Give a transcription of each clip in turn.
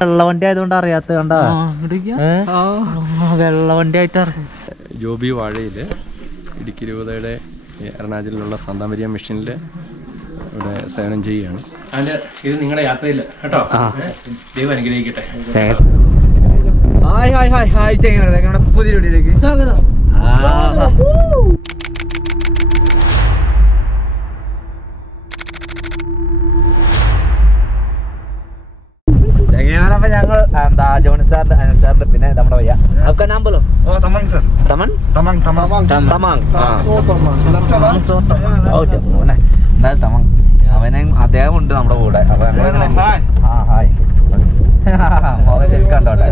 വെള്ളവണ്ടി ആയതുകൊണ്ട് അറിയാത്ത കണ്ട വെള്ളവണ്ടി ആയിട്ട് ജോബി വാഴയില് ഇടുക്കി രൂപതയുടെ എറണാകുളത്തിലുള്ള സാന്താമരിയ മിഷനിൽ ഇവിടെ സേവനം ചെയ്യുകയാണ്. അതിൻ്റെ ഇത് നിങ്ങളുടെ യാത്രയിൽ കേട്ടോ. ദൈവം അനുഗ്രഹിക്കട്ടെ. പുതിയ വീഡിയോയിലേക്ക് സ്വാഗതം. അപ്പൊ ഞങ്ങൾ എന്താ ജോണി സാറിന്റെ അനിൽ സാറിന്റെ പിന്നെ നമ്മുടെ ഭയ്യ आपका नाम बोलो. तमंग सर. तमंग तमंग तमंग तमंग എന്തായാലും തമങ് അവനെ അദ്ദേഹം ഉണ്ട് നമ്മുടെ കൂടെ. അപ്പൊ ഞങ്ങളിങ്ങനെ ഹായ് കണ്ടോട്ടെ.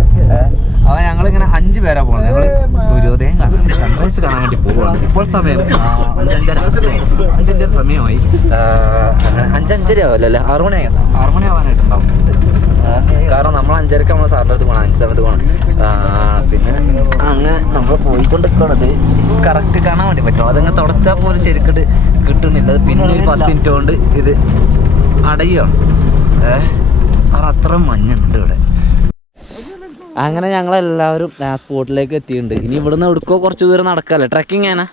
അപ്പൊ ഞങ്ങളിങ്ങനെ 5 പേരാ പോകുന്നത്. ഞങ്ങള് സൂര്യോദയം കാണാൻ സൺറൈസ് കാണാൻ വേണ്ടി പോവുകയാണ്. ഇപ്പോൾ സമയം 5:5 സമയമായി. 5:5 ആവല്ലേ, 6 മണിയായി. 6 മണി ആവാനായിട്ടുണ്ടാവും. കാരണം നമ്മൾ 5:30 നമ്മൾ സാറിൻ്റെ അടുത്ത് പോകണം, 5 സമയത്ത് പോകണം. പിന്നെ അങ്ങനെ നമ്മൾ പോയിക്കൊണ്ടിരിക്കണത് കറക്റ്റ് കാണാൻ വേണ്ടി പറ്റും. അതങ്ങനെ തുടച്ചാൽ പോലും ശരിക്കിട്ട് കിട്ടുന്നില്ല. പിന്നെ ഒരു 10 മിനിറ്റ് കൊണ്ട് ഇത് അടയുകയാണ്. അത്ര മഞ്ഞുണ്ട് ഇവിടെ. അങ്ങനെ ഞങ്ങളെല്ലാവരും സ്പോട്ടിലേക്ക് എത്തിയിട്ടുണ്ട്. ഇനി ഇവിടുന്ന് എവിടെക്കോ കുറച്ച് ദൂരം നടക്കാല്ലേ. ട്രക്കിംഗ് ആണ്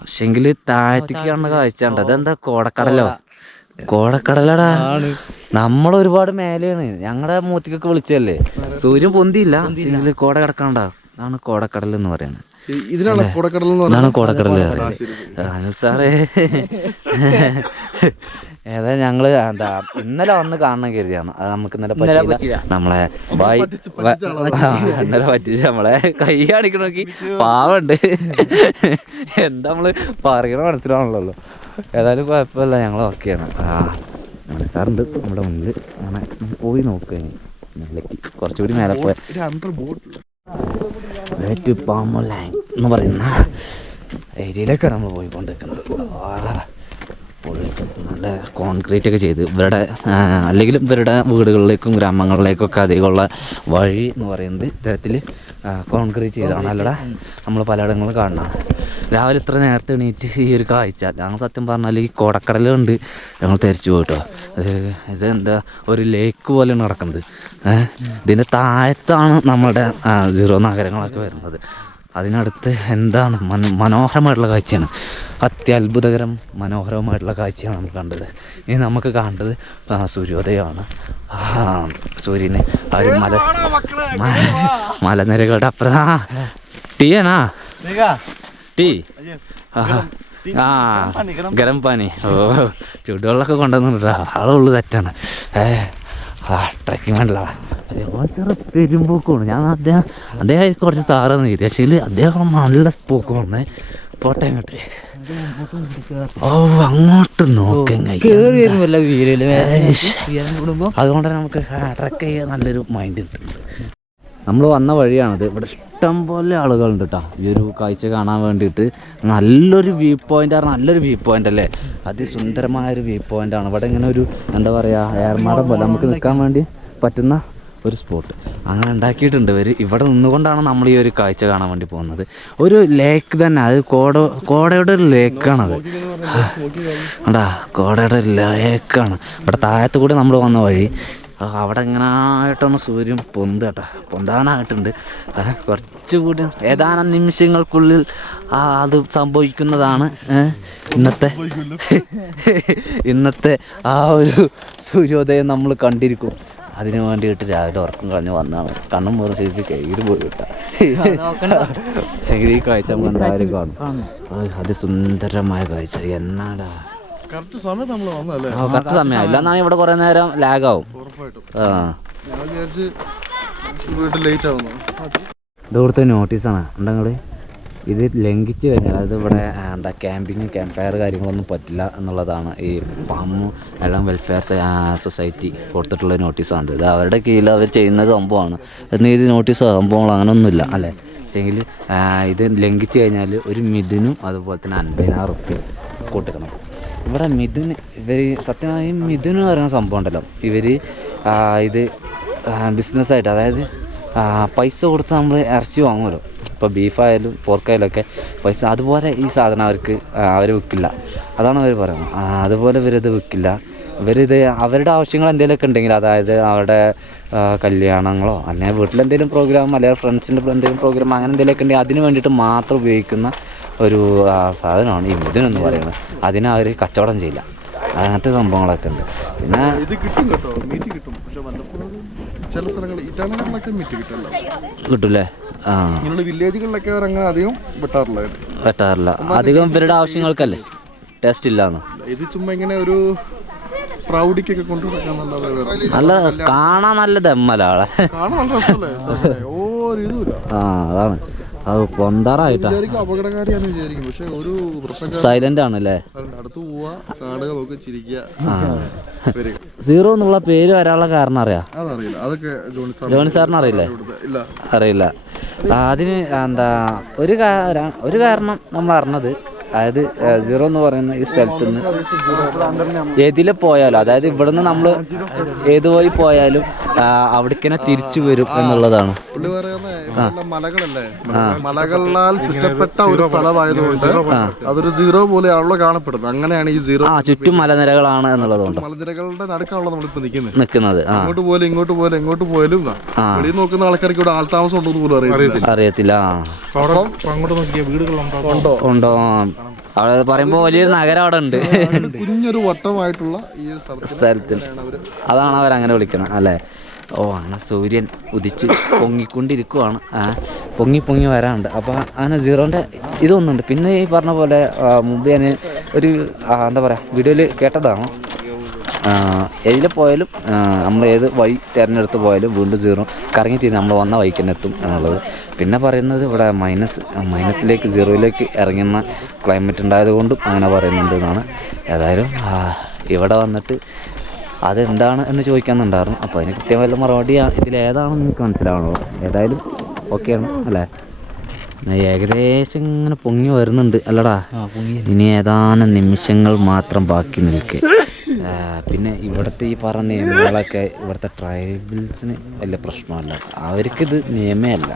പക്ഷെങ്കിൽ താഴത്തേക്ക് കാണുന്ന കാഴ്ച ഉണ്ട്. അതെന്താ കോടക്കടലോ? കോടക്കടലടാ. നമ്മളൊരുപാട് മേലെയാണ്. ഞങ്ങളുടെ മൂത്തിക്കൊക്കെ വിളിച്ചല്ലേ. സൂര്യൻ പൊന്തിയില്ല. കോട കിടക്കണ്ടാ. അതാണ് കോടക്കടൽ എന്ന് പറയുന്നത്. ഇതാണ് കോടക്കടൽ. അനിൽ സാറേ ഏതാ ഞങ്ങള് എന്താ ഇന്നലെ വന്ന് കാണണം കരുതിയാണ്. അത് നമുക്ക് ഇന്നലെ പറ്റില്ല. നമ്മളെ ഇന്നലെ പറ്റിച്ച് നമ്മളെ കൈ കാണിക്കണ നോക്കി പാവുണ്ട്. എന്താ നമ്മള് പറയണ മനസ്സിലാവണല്ലോ. ഏതായാലും കുഴപ്പമില്ല, ഞങ്ങൾ ഓക്കെയാണ്. അനിൽ സാറുണ്ട് നമ്മുടെ മുന്നിൽ. അങ്ങനെ പോയി നോക്കുക. മേലേക്ക് കുറച്ചുകൂടി മേലെ പോയ പാമോലാങ് എന്ന് പറയുന്ന ഏരിയയിലേക്കാണ് നമ്മൾ പോയിക്കൊണ്ടിരിക്കുന്നത്. നല്ല കോൺക്രീറ്റ് ഒക്കെ ചെയ്ത് ഇവരുടെ അല്ലെങ്കിലും ഇവരുടെ വീടുകളിലേക്കും ഗ്രാമങ്ങളിലേക്കൊക്കെ അധികമുള്ള വഴി എന്ന് പറയുന്നത് ഇത്തരത്തിൽ കോൺക്രീറ്റ് ചെയ്താണ്. അല്ലടാ നമ്മൾ പലയിടങ്ങളും കാണണം. രാവിലെ ഇത്ര നേരത്തെ എണീറ്റ് ഈ ഒരു കാഴ്ച ഞങ്ങൾ സത്യം പറഞ്ഞാൽ ഈ കോടക്കടലുണ്ട് ഞങ്ങൾ തിരിച്ചു പോയിട്ടോ. ഇതെന്താ ഒരു ലേക്ക് പോലെയാണ് നടക്കുന്നത്. ഇതിൻ്റെ താഴത്താണ് നമ്മളുടെ 0 നഗരങ്ങളൊക്കെ വരുന്നത്. അതിനടുത്ത് എന്താണ് മനോഹരമായിട്ടുള്ള കാഴ്ചയാണ്. അത്യത്ഭുതകരം മനോഹരമായിട്ടുള്ള കാഴ്ചയാണ് നമ്മൾ കണ്ടത്. ഇനി നമുക്ക് കണ്ടത് സൂര്യോദയമാണ്. സൂര്യന് ആ ഒരു മലനിരകളുടെ അപ്പുറം ടീയാണാ ടീ ഗരം പാനി. ചൂടുവെള്ളമൊക്കെ കൊണ്ടുവന്നിട്ടാ ആളുള്ളു തെറ്റാണ്. ട്രക്കിങ് വേണ്ടല്ലോ. സാറ് പെരുമ്പോക്കുമാണ്. ഞാൻ അദ്ദേഹം കുറച്ച് താറന്ന് കയറി. പക്ഷേ അദ്ദേഹം നല്ല പോക്ക് വന്നേ. പോട്ടെ അങ്ങോട്ട്. അങ്ങോട്ട് നോക്കാൻ അതുകൊണ്ട് തന്നെ നമുക്ക് ട്രക്ക് ചെയ്യാൻ നല്ലൊരു മൈൻഡ് ഉണ്ട്. നമ്മൾ വന്ന വഴിയാണിത്. ഇവിടെ ഇഷ്ടം പോലെ ആളുകളുണ്ട് കേട്ടോ ഈ ഒരു കാഴ്ച കാണാൻ വേണ്ടിയിട്ട്. നല്ലൊരു വ്യൂ പോയിൻ്റ്, നല്ലൊരു വ്യൂ പോയിൻ്റ് അല്ലേ. അതിസുന്ദരമായൊരു വ്യൂ പോയിൻ്റാണ്. ഇവിടെ ഇങ്ങനെ ഒരു എന്താ പറയുക ഏർമാടം പോലെ നമുക്ക് നിൽക്കാൻ വേണ്ടി പറ്റുന്ന ഒരു സ്പോട്ട് അങ്ങനെ ഉണ്ടാക്കിയിട്ടുണ്ട് ഇവർ. ഇവിടെ നിന്നുകൊണ്ടാണ് നമ്മൾ ഈ ഒരു കാഴ്ച കാണാൻ വേണ്ടി പോകുന്നത്. ഒരു ലേക്ക് തന്നെ, അത് കോടയുടെ ഒരു ലേക്കാണത്. കണ്ടാ കോടയുടെ ഒരു ലേക്കാണ്. ഇവിടെ താഴത്ത് കൂടെ നമ്മൾ വന്ന വഴി. അവിടെ ഇങ്ങനെ ആയിട്ടാണ് സൂര്യൻ പൊന്താനായിട്ടുണ്ട്. കുറച്ചുകൂടി ഏതാനും നിമിഷങ്ങൾക്കുള്ളിൽ അത് സംഭവിക്കുന്നതാണ്. ഇന്നത്തെ ആ ഒരു സൂര്യോദയം നമ്മൾ കണ്ടിരിക്കും. അതിന് വേണ്ടിയിട്ട് രാവിലെ ഉറക്കം കളഞ്ഞ് വന്നാണ്. കണ്ണും മുറും ശരിക്കും കയ്യിൽ പോയി കിട്ടാം. ശരി കാഴ്ച നമ്മൾ എന്തായാലും കാണും. അതിസുന്ദരമായ കാഴ്ച. എന്നാടാ കറക്റ്റ് സമയം ഇല്ലെന്നാണ് ഇവിടെ കുറെ നേരം ലാഗാവും. ഇവിടുത്തെ നോട്ടീസാണ് ഉണ്ടെങ്കിൽ ഇത് ലംഘിച്ച് കഴിഞ്ഞാൽ അത് ഇവിടെ എന്താ ക്യാമ്പ് ഫയർ കാര്യങ്ങളൊന്നും പറ്റില്ല എന്നുള്ളതാണ് ഈ പാമ്പ് എല്ലാം വെൽഫെയർ സൊസൈറ്റി കൊടുത്തിട്ടുള്ള നോട്ടീസാണ്. ഇത് അവരുടെ കീഴിൽ അവർ ചെയ്യുന്ന സംഭവമാണ്. എന്നാൽ ഇത് നോട്ടീസ് സംഭവങ്ങൾ അങ്ങനെയൊന്നുമില്ല അല്ലേ. പക്ഷേങ്കിൽ ഇത് ലംഘിച്ച് കഴിഞ്ഞാൽ ഒരു മിഥുനും അതുപോലെ തന്നെ 50,000 റുപ്യ കൂട്ടിക്കണം. ഇവിടെ മിഥുന് സത്യമായും മിഥുൻ എന്ന് പറയുന്ന സംഭവം ഉണ്ടല്ലോ. ഇത് ബിസിനസ്സായിട്ട്, അതായത് പൈസ കൊടുത്ത് നമ്മൾ ഇറച്ചി വാങ്ങുമല്ലോ, ഇപ്പോൾ ബീഫായാലും പോർക്കായാലും ഒക്കെ പൈസ അതുപോലെ ഈ സാധനം അവർ വിൽക്കില്ല. അതാണ് അവർ പറയുന്നത്. അതുപോലെ ഇവരിത് വിൽക്കില്ല. ഇവരിത് അവരുടെ ആവശ്യങ്ങൾ എന്തെങ്കിലുമൊക്കെ ഉണ്ടെങ്കിൽ, അതായത് അവരുടെ കല്യാണങ്ങളോ അല്ലെങ്കിൽ വീട്ടിലെന്തെങ്കിലും പ്രോഗ്രാം അല്ലെങ്കിൽ ഫ്രണ്ട്സിൻ്റെ എന്തെങ്കിലും പ്രോഗ്രാം അങ്ങനെ എന്തെങ്കിലുമൊക്കെ ഉണ്ടെങ്കിൽ അതിന് വേണ്ടിയിട്ട് മാത്രം ഉപയോഗിക്കുന്ന ഒരു സാധനമാണ് ഈ മിഥുനെന്ന് പറയുന്നത്. അതിനെ അവർ കച്ചവടം ചെയ്യില്ല. അങ്ങനത്തെ സംഭവങ്ങളൊക്കെ ഉണ്ട്. പിന്നെ ഇത് കിട്ടും കേട്ടോ, മീറ്റ് കിട്ടും. പക്ഷെ വല്ലപ്പോഴും ചില സ്ഥലങ്ങളിൽ ഇറ്റാലിയനിലൊക്കെ മീറ്റ് കിട്ടില്ല. കിട്ടൂല്ലേ? ഇങ്ങനെയുള്ള വില്ലേജുകളിലൊക്കെ അങ്ങനെ അധികം വെട്ടാറില്ല. അധികം ഇവരുടെ ആവശ്യങ്ങൾക്കല്ലേ, ടേസ്റ്റ് ഇല്ലാന്ന്. ഇത് ചുമ്മാ ഇങ്ങനെ ഒരു പ്രൗഡിക്കൊക്കെ കൊണ്ടുനടക്കാൻ നല്ല കാണാൻ നല്ല ദമ്മല ആളെ. കാണാൻ നല്ല രസമല്ലേ? ഇതുമില്ല. അതാണ് അത് പൊന്താറായിട്ടാ. അപകടകാരിയാന്ന് വിചാരിക്കും, പക്ഷെ ഒരു പ്രശ്നം സൈലന്റ് ആണല്ലേ. അടുത്ത് പോവാ, കാണുക, നോക്കി ചിരിക്കുക. സീറോ എന്നുള്ള പേര് വരാനുള്ള കാരണം അറിയാം? അതറിയില്ല. അതൊക്കെ ജോണി സാറിന് അറിയില്ലേ? അറിയില്ല. അതിന് എന്താ ഒരു കാരണം നമ്മൾ അറിഞ്ഞത്, അതായത് സീറോ എന്ന് പറയുന്ന ഈ സ്ഥലത്ത് നിന്ന് ഏതിൽ പോയാലും, അതായത് ഇവിടുന്ന് നമ്മൾ ഏത് വഴി പോയാലും അവിടേക്കന്നെ തിരിച്ചു വരും എന്നുള്ളതാണ്. മലകളല്ലേ, മലകളാൽ ചുറ്റപ്പെട്ട ഒരു സ്ഥലമായതുകൊണ്ട് അതൊരു സീറോ പോലെയാണല്ലോ കാണപ്പെടുന്നത്. അങ്ങനെയാണ് ഈ സീറോ. ചുറ്റും മലനിരകളാണ് എന്നുള്ളതുകൊണ്ട് മലനിരകളുടെ നടുക്കാണല്ലോ നമ്മളിപ്പോ നിൽക്കുന്നത്. അങ്ങോട്ട് പോലും ഇങ്ങോട്ട് പോലും എങ്ങോട്ട് പോയാലും വെളിയിൽ നോക്കുന്ന ആൾക്കാർക്ക് ഇവിടെ ആൾത്താമസം ഉണ്ടോ എന്ന് പോലും അറിയത്തില്ല. അങ്ങോട്ട് നോക്കിയ വീടുകളുണ്ടോ ഉണ്ടോ അവിടെ പറയുമ്പോ വലിയൊരു നഗരം അവിടെ ഉണ്ട്. കുഞ്ഞൊരു വട്ടമായിട്ടുള്ള ഈ സ്ഥലത്തിൽ അതാണ് അവരങ്ങനെ വിളിക്കുന്നത് അല്ലേ? അങ്ങനെ സൂര്യൻ ഉദിച്ച് പൊങ്ങിക്കൊണ്ടിരിക്കുവാണ്. പൊങ്ങി വരാറുണ്ട്. അപ്പോൾ അങ്ങനെ സീറോൻ്റെ ഇതൊന്നുണ്ട്. പിന്നെ ഈ പറഞ്ഞ പോലെ മുമ്പ് ഞാൻ ഒരു എന്താ പറയുക വീഡിയോയിൽ കേട്ടതാണ്, ഏതിൽ പോയാലും നമ്മൾ ഏത് വഴി തിരഞ്ഞെടുത്ത് പോയാലും വീണ്ടും സീറോ കറങ്ങി തിരിഞ്ഞ് നമ്മൾ വന്ന വഴിക്ക് തന്നെ എത്തും എന്നുള്ളത്. പിന്നെ പറയുന്നത് ഇവിടെ മൈനസിലേക്ക് സീറോയിലേക്ക് ഇറങ്ങുന്ന ക്ലൈമറ്റ് ഉണ്ടായത് കൊണ്ടും അങ്ങനെ പറയുന്നുണ്ട് എന്നാണ്. ഏതായാലും ഇവിടെ വന്നിട്ട് അതെന്താണ് എന്ന് ചോദിക്കാനുണ്ടായിരുന്നു. അപ്പോൾ അതിന് കൃത്യമായുള്ള മറുപടി ഇതിലേതാണെന്ന് എനിക്ക് മനസ്സിലാവണോ. ഏതായാലും ഓക്കെയാണ് അല്ലേ? ഏകദേശം ഇങ്ങനെ പൊങ്ങി വരുന്നുണ്ട് അല്ലടാ. ഇനി ഏതാനും നിമിഷങ്ങൾ മാത്രം ബാക്കി നിൽക്കെ. പിന്നെ ഇവിടുത്തെ ഈ പറഞ്ഞ നിയമങ്ങളൊക്കെ ഇവിടുത്തെ ട്രൈബൽസിന് വലിയ പ്രശ്നമല്ല. അവർക്കിത് നിയമേ അല്ല,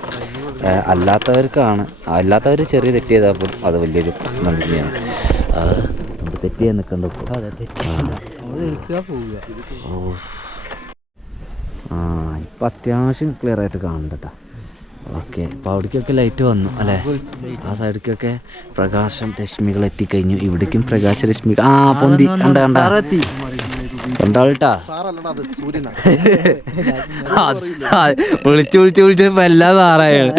അല്ലാത്തവർ ചെറിയ തെറ്റ് ചെയ്തപ്പോൾ അത് വലിയൊരു പ്രശ്നം തന്നെയാണ്. നമുക്ക് തെറ്റ് ചെയ്യാൻ നിൽക്കണ്ട. ഇപ്പം അത്യാവശ്യം ക്ലിയർ ആയിട്ട് കാണണ്ട. ഓക്കെ, അപ്പോൾ അവിടേക്കൊക്കെ ലൈറ്റ് വന്നു അല്ലേ? ആ സൈഡിലേക്കൊക്കെ പ്രകാശം രശ്മികൾ എത്തിക്കഴിഞ്ഞു. ഇവിടേക്കും പ്രകാശരശ്മി പൊന്തി കണ്ടാളിട്ടാ. വിളിച്ച് എല്ലാ സാറായാണ്.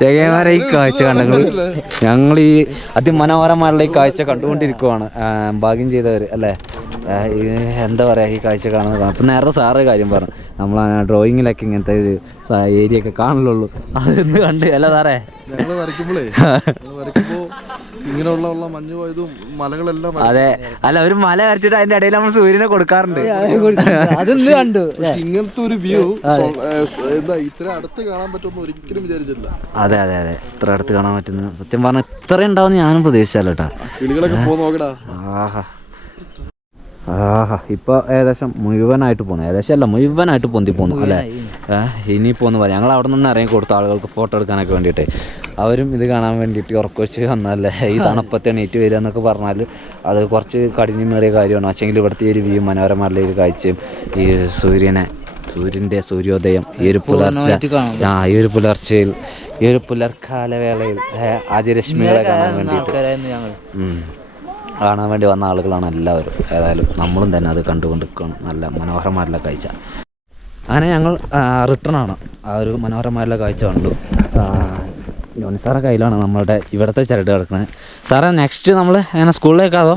ചെങ്ങന്മാരെ ഈ കാഴ്ച കണ്ടെങ്കിൽ ഞങ്ങൾ ഈ അതിമനോഹരമായുള്ള ഈ കാഴ്ച കണ്ടുകൊണ്ടിരിക്കുവാണ്. ഭാഗ്യം ചെയ്തവർ അല്ലേ? എന്താ പറയുക, ഈ കാഴ്ച കാണുന്നത്. അപ്പം നേരത്തെ സാറ് കാര്യം പറഞ്ഞു, നമ്മൾ ഡ്രോയിങ്ങിലൊക്കെ ഇങ്ങനത്തെ ഒരു ഏരിയ ഒക്കെ കാണുള്ളൂ. അതെന്ന് കണ്ട് അല്ല സാറേ ഞങ്ങൾ വരയ്ക്കുമ്പോഴേ ഇങ്ങനെയുള്ള മഞ്ഞ് പോയതും മലകളെല്ലാം. അതെ, അല്ല ഒരു മല വരച്ചിട്ട് അതിന്റെ ഇടയിൽ നമ്മൾ സൂര്യനെ കൊടുക്കാറുണ്ട്. അതൊന്ന് കണ്ടു. ഇങ്ങനത്തെ ഒരു വ്യൂ ഇത്ര അടുത്ത് കാണാൻ പറ്റുമെന്ന് ഒരിക്കലും വിചാരിച്ചില്ല. അതെ, ഇത്ര അടുത്ത് കാണാൻ പറ്റുന്ന സത്യം പറഞ്ഞാൽ ഇത്ര ഉണ്ടാവുമെന്ന് ഞാനും പ്രതീക്ഷിച്ചല്ലോ കേട്ടാ. കിളികളൊക്കെ പോ നോക്കടാ. ഇപ്പോൾ ഏകദേശം മുഴുവനായിട്ട് പോകുന്നു. മുഴുവനായിട്ട് പൊന്തി പോന്നു അല്ലേ? ഇനി പോന്ന് പറയാം. ഞങ്ങൾ അവിടെ നിന്ന് ഇറങ്ങി കൊടുത്തു ആളുകൾക്ക് ഫോട്ടോ എടുക്കാനൊക്കെ വേണ്ടിയിട്ട്. അവരും ഇത് കാണാൻ വേണ്ടിയിട്ട് ഉറക്കൊച്ച് വന്നല്ലേ ഈ തണുപ്പത്തെ എണീറ്റ് വരിക എന്നൊക്കെ പറഞ്ഞാൽ അത് കുറച്ച് കഠിനമേറിയ കാര്യമാണ്. പക്ഷേങ്കിൽ ഇവിടുത്തെ ഒരു വ്യൂ മനോഹരമായ ഒരു കാഴ്ചയും ഈ സൂര്യൻ്റെ സൂര്യോദയം ഈ ഒരു പുലർച്ചയിൽ ഈ ഒരു പുലർക്കാലവേളയിൽ ആദ്യരശ്മികളെ കാണാൻ വേണ്ടി വന്ന ആളുകളാണ് എല്ലാവരും. ഏതായാലും നമ്മളും തന്നെ അത് കണ്ടുകൊണ്ടിരിക്കണം. നല്ല മനോഹരമായിട്ടുള്ള കാഴ്ച. അങ്ങനെ ഞങ്ങൾ റിട്ടേൺ ആണ്. ആ ഒരു മനോഹരമായിട്ടുള്ള കാഴ്ച കണ്ടു. ജോണി സാറെ കയ്യിലാണ് നമ്മളുടെ ഇവിടുത്തെ ചരട് കിടക്കുന്നത്. സാറേ നെക്സ്റ്റ് നമ്മൾ അങ്ങനെ സ്കൂളിലേക്കാതോ?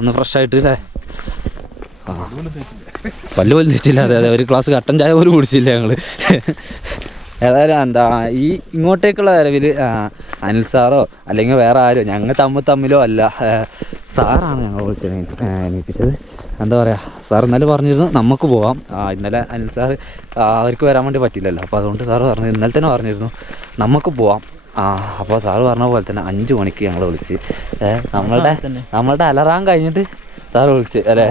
ഒന്ന് ഫ്രഷ് ആയിട്ട് അല്ലേ? പല്ല് പോലും തേച്ചില്ല. അതെ, ഒരു ഗ്ലാസ് കട്ടൻ ചായ പോലും കുടിച്ചില്ല ഞങ്ങൾ. ഏതായാലും ഇങ്ങോട്ടേക്കുള്ള വരവിൽ അനിൽ സാറോ അല്ലെങ്കിൽ വേറെ ആരോ ഞങ്ങൾ തമ്മിലോ അല്ല, സാറാണ് ഞങ്ങൾ എണീപ്പിച്ചത്. എന്താ പറയുക, സാർ ഇന്നലെ പറഞ്ഞിരുന്നു നമുക്ക് പോവാം. ഇന്നലെ അനിൽ സാർ അവർക്ക് വരാൻ വേണ്ടി പറ്റില്ലല്ലോ. അപ്പോൾ അതുകൊണ്ട് സാറ് പറഞ്ഞു, ഇന്നലെ തന്നെ പറഞ്ഞിരുന്നു നമുക്ക് പോവാം. അപ്പോൾ സാറ് പറഞ്ഞ പോലെ തന്നെ 5 മണിക്ക് ഞങ്ങൾ വിളിച്ച് നമ്മളുടെ അലറാൻ കഴിഞ്ഞിട്ട് സാറ് വിളിച്ച് അല്ലേ?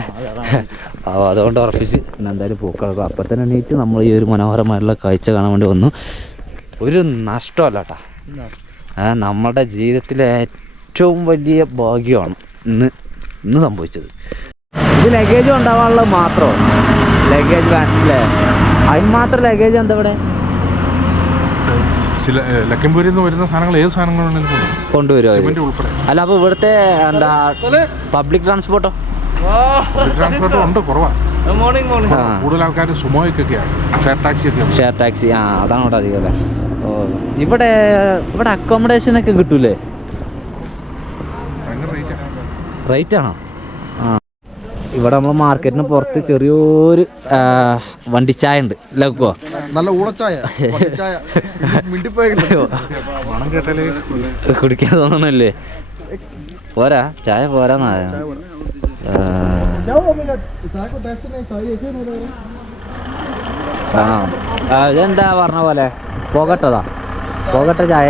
അതുകൊണ്ട് ഉറപ്പിച്ച് എന്തായാലും പൂക്കളൊക്കെ അപ്പം തന്നെ എണീറ്റ് നമ്മൾ ഈ ഒരു മനോഹരമായിട്ടുള്ള കാഴ്ച കാണാൻ വേണ്ടി വന്നു. ഒരു നഷ്ടമല്ല കേട്ടോ, നമ്മുടെ ജീവിതത്തിലെ ഏറ്റവും വലിയ ഭാഗ്യമാണ് ഇന്ന് സംഭവിച്ചത്. ഇത് ലഗേജ് ഉണ്ടാവാനുള്ളത് മാത്രമോ? ലഗേജ് വേണ്ടല്ലേ? അതിന് മാത്രം ലഗേജ് എന്താ ഇവിടെ ലക്കിംപൂരിൽ നിന്ന് വരുന്ന സാധനങ്ങൾ ഏത് സാധനങ്ങളും കൊണ്ടുവരുമോ? അല്ല അപ്പോൾ ഇവിടുത്തെ എന്താ പബ്ലിക് ട്രാൻസ്പോർട്ടോ? ട്രാൻസ്പോർട്ട് ഉണ്ട്, കുറവാണ്. കൂടുതൽ ആൾക്കാർ സുമോയ്ക്കൊക്കെയാണ്, ഷെയർ ടാക്സി. അതാണ് ഇവിടെ അധികം അല്ലേ? ഓ, ഇവിടെ അക്കോമഡേഷൻ ഒക്കെ കിട്ടൂലേ? റേറ്റ് ആണോ? ഇവിടെ നമ്മൾ മാർക്കറ്റിന് പുറത്ത് ചെറിയൊരു വണ്ടിച്ചായ ഉണ്ട്. ലക്കോ നല്ല ഊളച്ചായ കുടിക്കാൻ തോന്നണല്ലേ? പോരാ, ചായ പോരാന്നാ. ഇതെന്താ പറഞ്ഞ പോലെ പോകട്ടെ ചായ.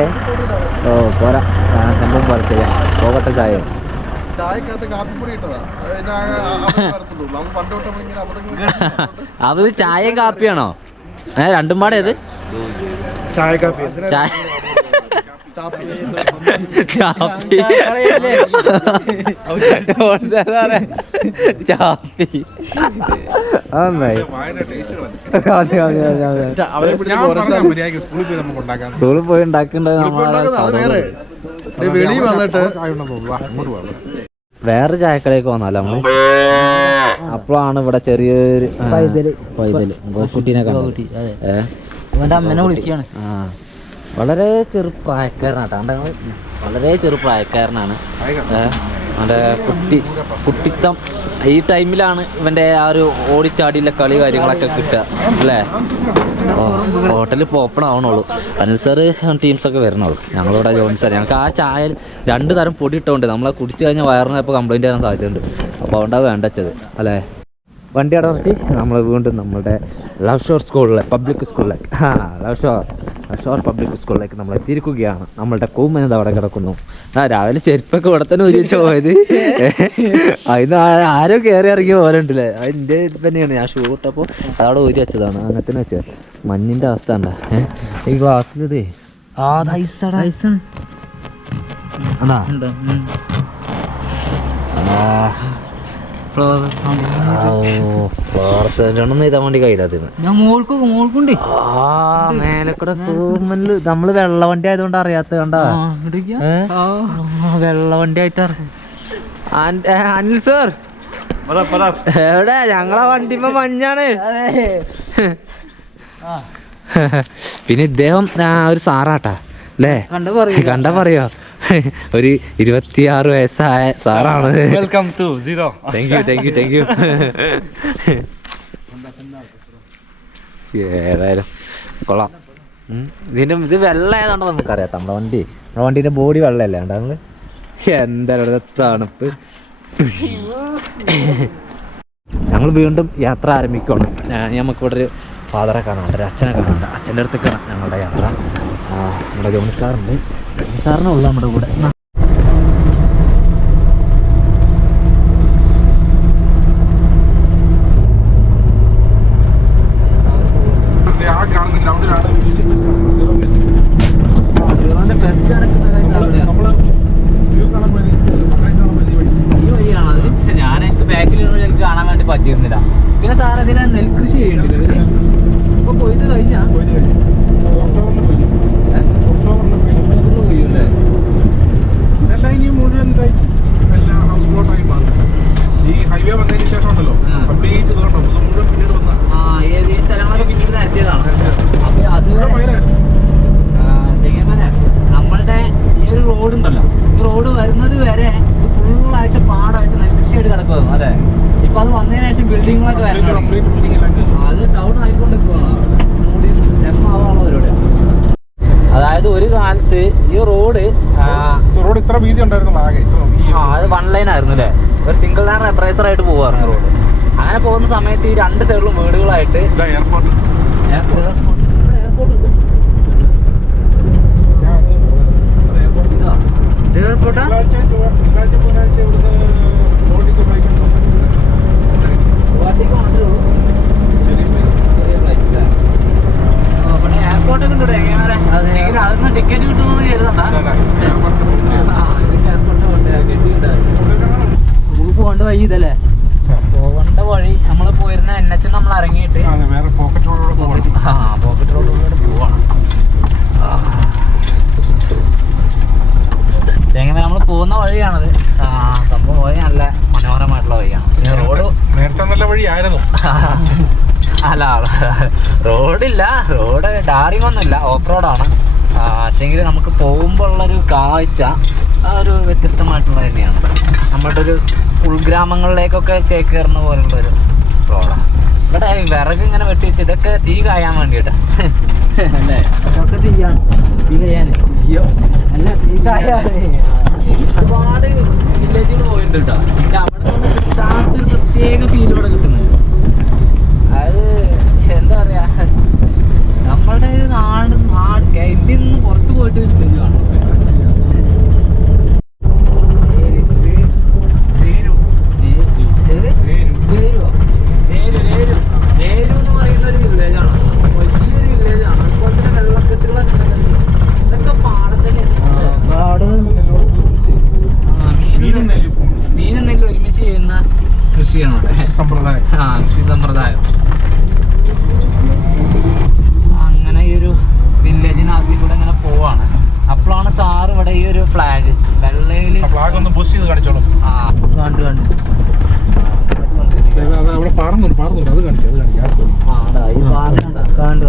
ഓ പോരാ, സംഭവം പോലെ ചെയ്യാം. പോകട്ടെ ചായ. ചായക്കകത്ത് കാപ്പിപ്പൊടി ഇട്ടതാ. അത് ചായയും കാപ്പിയാണോ? രണ്ടും പാടെ ഏത്? ചായ കാപ്പി ചായ ചാപ്പി സ്കൂളിൽ പോയി ഉണ്ടാക്കേണ്ടത് വെളിയിൽ വന്നിട്ട് വേറെ ചായക്കടയൊക്കെ വന്നാലോ നമ്മള്. അപ്പോഴാണ് ഇവിടെ ചെറിയൊരു പൈതല് ഗോക്കുട്ടീനെ കണ്ടത്. അമ്മനെ വിളിച്ചാണ്. വളരെ ചെറുപ്രായക്കാരനാട്ടോ, വളരെ ചെറുപ്രായക്കാരനാണ്. അവൻ്റെ കുട്ടിത്തം ഈ ടൈമിലാണ് ഇവൻ്റെ ആ ഒരു ഓടിച്ചാടിയിലെ കളി കാര്യങ്ങളൊക്കെ കിട്ടുക അല്ലേ? ഹോട്ടലിൽ ഇപ്പോൾ ഓപ്പൺ ആവണുള്ളൂ. അനിൽ സാറ് ടീംസൊക്കെ വരണുള്ളൂ. ഞങ്ങളിവിടെ ജോൺ സാർ ഞങ്ങൾക്ക് ആ ചായ 2 തരം പൊടി ഇട്ടുകൊണ്ട് നമ്മളെ കുടിച്ചു കഴിഞ്ഞാൽ വയറിന് ഇപ്പോൾ കംപ്ലൈൻറ്റ് ചെയ്യാൻ സാധ്യതയുണ്ട്. അപ്പോൾ അതുകൊണ്ടാണ് വേണ്ടത് അല്ലേ? വണ്ടി അടർത്തി നമ്മൾ വീണ്ടും നമ്മുടെ ലവ് ഷോർ സ്കൂളിലെ പബ്ലിക് സ്കൂളിലേക്ക് ലവ് ഷോർ പബ്ലിക് സ്കൂളിലേക്ക് നമ്മൾ എത്തിയിരിക്കുകയാണ്. നമ്മളുടെ കൂമ്മനത് അവിടെ കിടക്കുന്നു. രാവിലെ ചെരുപ്പൊക്കെ ഇവിടെ തന്നെ ഒരുമിച്ച് പോയത്. അതിന് ആരോ കയറി ഇറങ്ങിയ പോലെ ഉണ്ടല്ലേ? അതിൻ്റെ തന്നെയാണ് ഞാൻ ഷൂ ഇട്ടപ്പോൾ അതവിടെ ഊരി വെച്ചതാണ്. അങ്ങനെ തന്നെ വെച്ചത്. മഞ്ഞിൻ്റെ അവസ്ഥ ഉണ്ടാ ഈ ഗ്ലാസ്സിലിതേ ഐസാണ്. ഇതാൻ വേണ്ടി കയ്യിലാത്തിന്ന് മേലെക്കൂടെ കൂമ്മല്. നമ്മള് വെള്ള വണ്ടി ആയതുകൊണ്ട് അറിയാത്ത കണ്ടാ, വെള്ള വണ്ടി ആയിട്ട് അനിൽ സർ എവിടെ? ഞങ്ങളെ വണ്ടിമ്മ മഞ്ഞാണ്. പിന്നെ ഇദ്ദേഹം ഒരു സാറാട്ടാ അല്ലേ? കണ്ടാ പറയോ? ഒരു 26 വയസ്സായ സാറാണ്. Welcome to zero. Thank you. ഏതായാലും കൊള്ളാം. ഇത് വെള്ള ആയതുകൊണ്ടോ നമുക്കറിയാം. നമ്മുടെ വണ്ടീൻ്റെ ബോഡി വെള്ളയല്ലേ കണ്ടാ നമ്മള്? എന്തായാലും തണുപ്പ്. ഞങ്ങൾ വീണ്ടും യാത്ര ആരംഭിക്കണം. നമുക്കിവിടെ ഒരു ഫാദറെ കാണാനുണ്ട്, ഒരു അച്ഛനെ കാണാനുണ്ട്. അച്ഛൻ്റെ അടുത്തേക്കാണ് ഞങ്ങളുടെ യാത്ര. നമ്മുടെ ജോണി സാറുണ്ട്. ജോണി സാറിനെ ഉള്ളു നമ്മുടെ കൂടെ. ഞാൻ ബാക്കിൽ എനിക്ക് കാണാൻ വേണ്ടി പറ്റിയിരുന്നില്ല. പിന്നെ സാർ ഇതിനെ നെൽകൃഷി ചെയ്യുന്നുണ്ട്. ഇപ്പൊ കൊയ്ത് കഴിഞ്ഞാ ഹൈവേ വന്നതിന് ശേഷം ഉണ്ടല്ലോ കംപ്ലീറ്റ് ഈ സ്ഥലങ്ങളൊക്കെ പിന്നീട് നിരത്തിയതാണ്. അപ്പൊ അത് നമ്മളുടെ ഈ ഒരു റോഡ് ഉണ്ടല്ലോ, ഈ റോഡ് വരുന്നത് വരെ ഫുള്ളായിട്ട് പാടായിട്ട് നെൽകൃഷിയായിട്ട് കിടക്കുമായിരുന്നു അല്ലേ? ഇപ്പൊ അത് വന്നതിന് ശേഷം ബിൽഡിങ്ങുകളൊക്കെ വരണം. അത് ടൗൺ ആയിക്കൊണ്ടിരിക്കുകയാണ്. അതായത് ഒരു കാലത്ത് ഈ റോഡ് ഇത്ര വീതി ഉണ്ടായിരുന്നു. അത് 1 ലൈൻ ആയിരുന്നു അല്ലേ? ഒരു സിംഗിൾ ലൈൻ റെപ്രൈസർ ആയിട്ട് പോവായിരുന്നു റോഡ്. അങ്ങനെ പോകുന്ന സമയത്ത് ഈ 2 സൈഡിലും വീടുകളായിട്ട് എയർപോർട്ട് അതൊന്നും ടിക്കറ്റ് കിട്ടുമെന്ന് കരുതണ്ട. നമുക്ക് പോകേണ്ട വഴി ഇതല്ലേ? പോകേണ്ട വഴി നമ്മൾ പോയിരുന്ന NH നമ്മൾ ഇറങ്ങിയിട്ട് വേറെ പോക്കറ്റ് റോഡിലൂടെ പോകണം. പോക്കറ്റ് റോഡിലൂടെ പോവാണ്. എങ്ങനെ നമ്മൾ പോകുന്ന വഴിയാണത്. സംഭവം വഴി നല്ല മനോഹരമായിട്ടുള്ള വഴിയാണ്. റോഡ് നേരത്തെ നല്ല വഴിയായിരുന്നു. അല്ല, റോഡില്ല, റോഡ് ടാറിങ് ഒന്നുമില്ല, ഓഫ് റോഡാണ്. പക്ഷേങ്കിൽ നമുക്ക് പോകുമ്പോൾ ഉള്ളൊരു കാഴ്ച ഒരു വ്യത്യസ്തമായിട്ടുള്ളത് തന്നെയാണ്. നമ്മുടെ ഒരു ഉൾഗ്രാമങ്ങളിലേക്കൊക്കെ ചേക്കേറുന്ന പോലുള്ളൊരു റോഡാണ്. ഇവിടെ വിറക് ഇങ്ങനെ വെട്ടി വെച്ച് ഇതൊക്കെ തീ കായാൻ വേണ്ടിയിട്ട് അല്ലേ? ഇതൊക്കെ തീയാണ്, തീ കായാൻ. അല്ല, തീ കായാൻ ഒരുപാട് വില്ലേജുകൾ പോയിട്ടുണ്ട് കേട്ടോ. പക്ഷെ അവിടെ നിന്ന് കിട്ടാത്തൊരു പ്രത്യേക ഫീൽ ഇവിടെ കിട്ടുന്നുണ്ട്. അത് എന്താ പറയാ, നമ്മളുടെ ഒരു നാട് ഇന്ത്യയിൽ നിന്ന് പുറത്ത് പോയിട്ട് ഒരു വില്ലേജാണ്. നേരു എന്ന് പറയുന്ന ഒരു വില്ലേജാണ്, വലിയൊരു വില്ലേജാണ്. അതുപോലെ തന്നെ വെള്ളക്കെട്ടുകളൊക്കെ ഉണ്ടല്ലോ. ഇതൊക്കെ പാടം തന്നെ. മീനും നെല്ലും ഒരുമിച്ച് ചെയ്യുന്ന കൃഷിയാണ് സമ്പ്രദായം. കൃഷി സമ്പ്രദായം. അങ്ങനെ ഈ ഒരു വില്ലേജിനകത്ത് കൂടെ ഇങ്ങനെ പോവാണ്. അപ്പോഴാണ് സാറ് ഇവിടെ ഈ ഒരു ഫ്ലാഗ് വെള്ളയിൽ ഫ്ലാഗ് ഒന്ന് ബൂസ്റ്റ് ചെയ്ത് കാണിച്ചോളൂ. കണ്ടു അവിടെ പാറുന്നുണ്ട്, അത് കാണിക്കാം. കണ്ടു.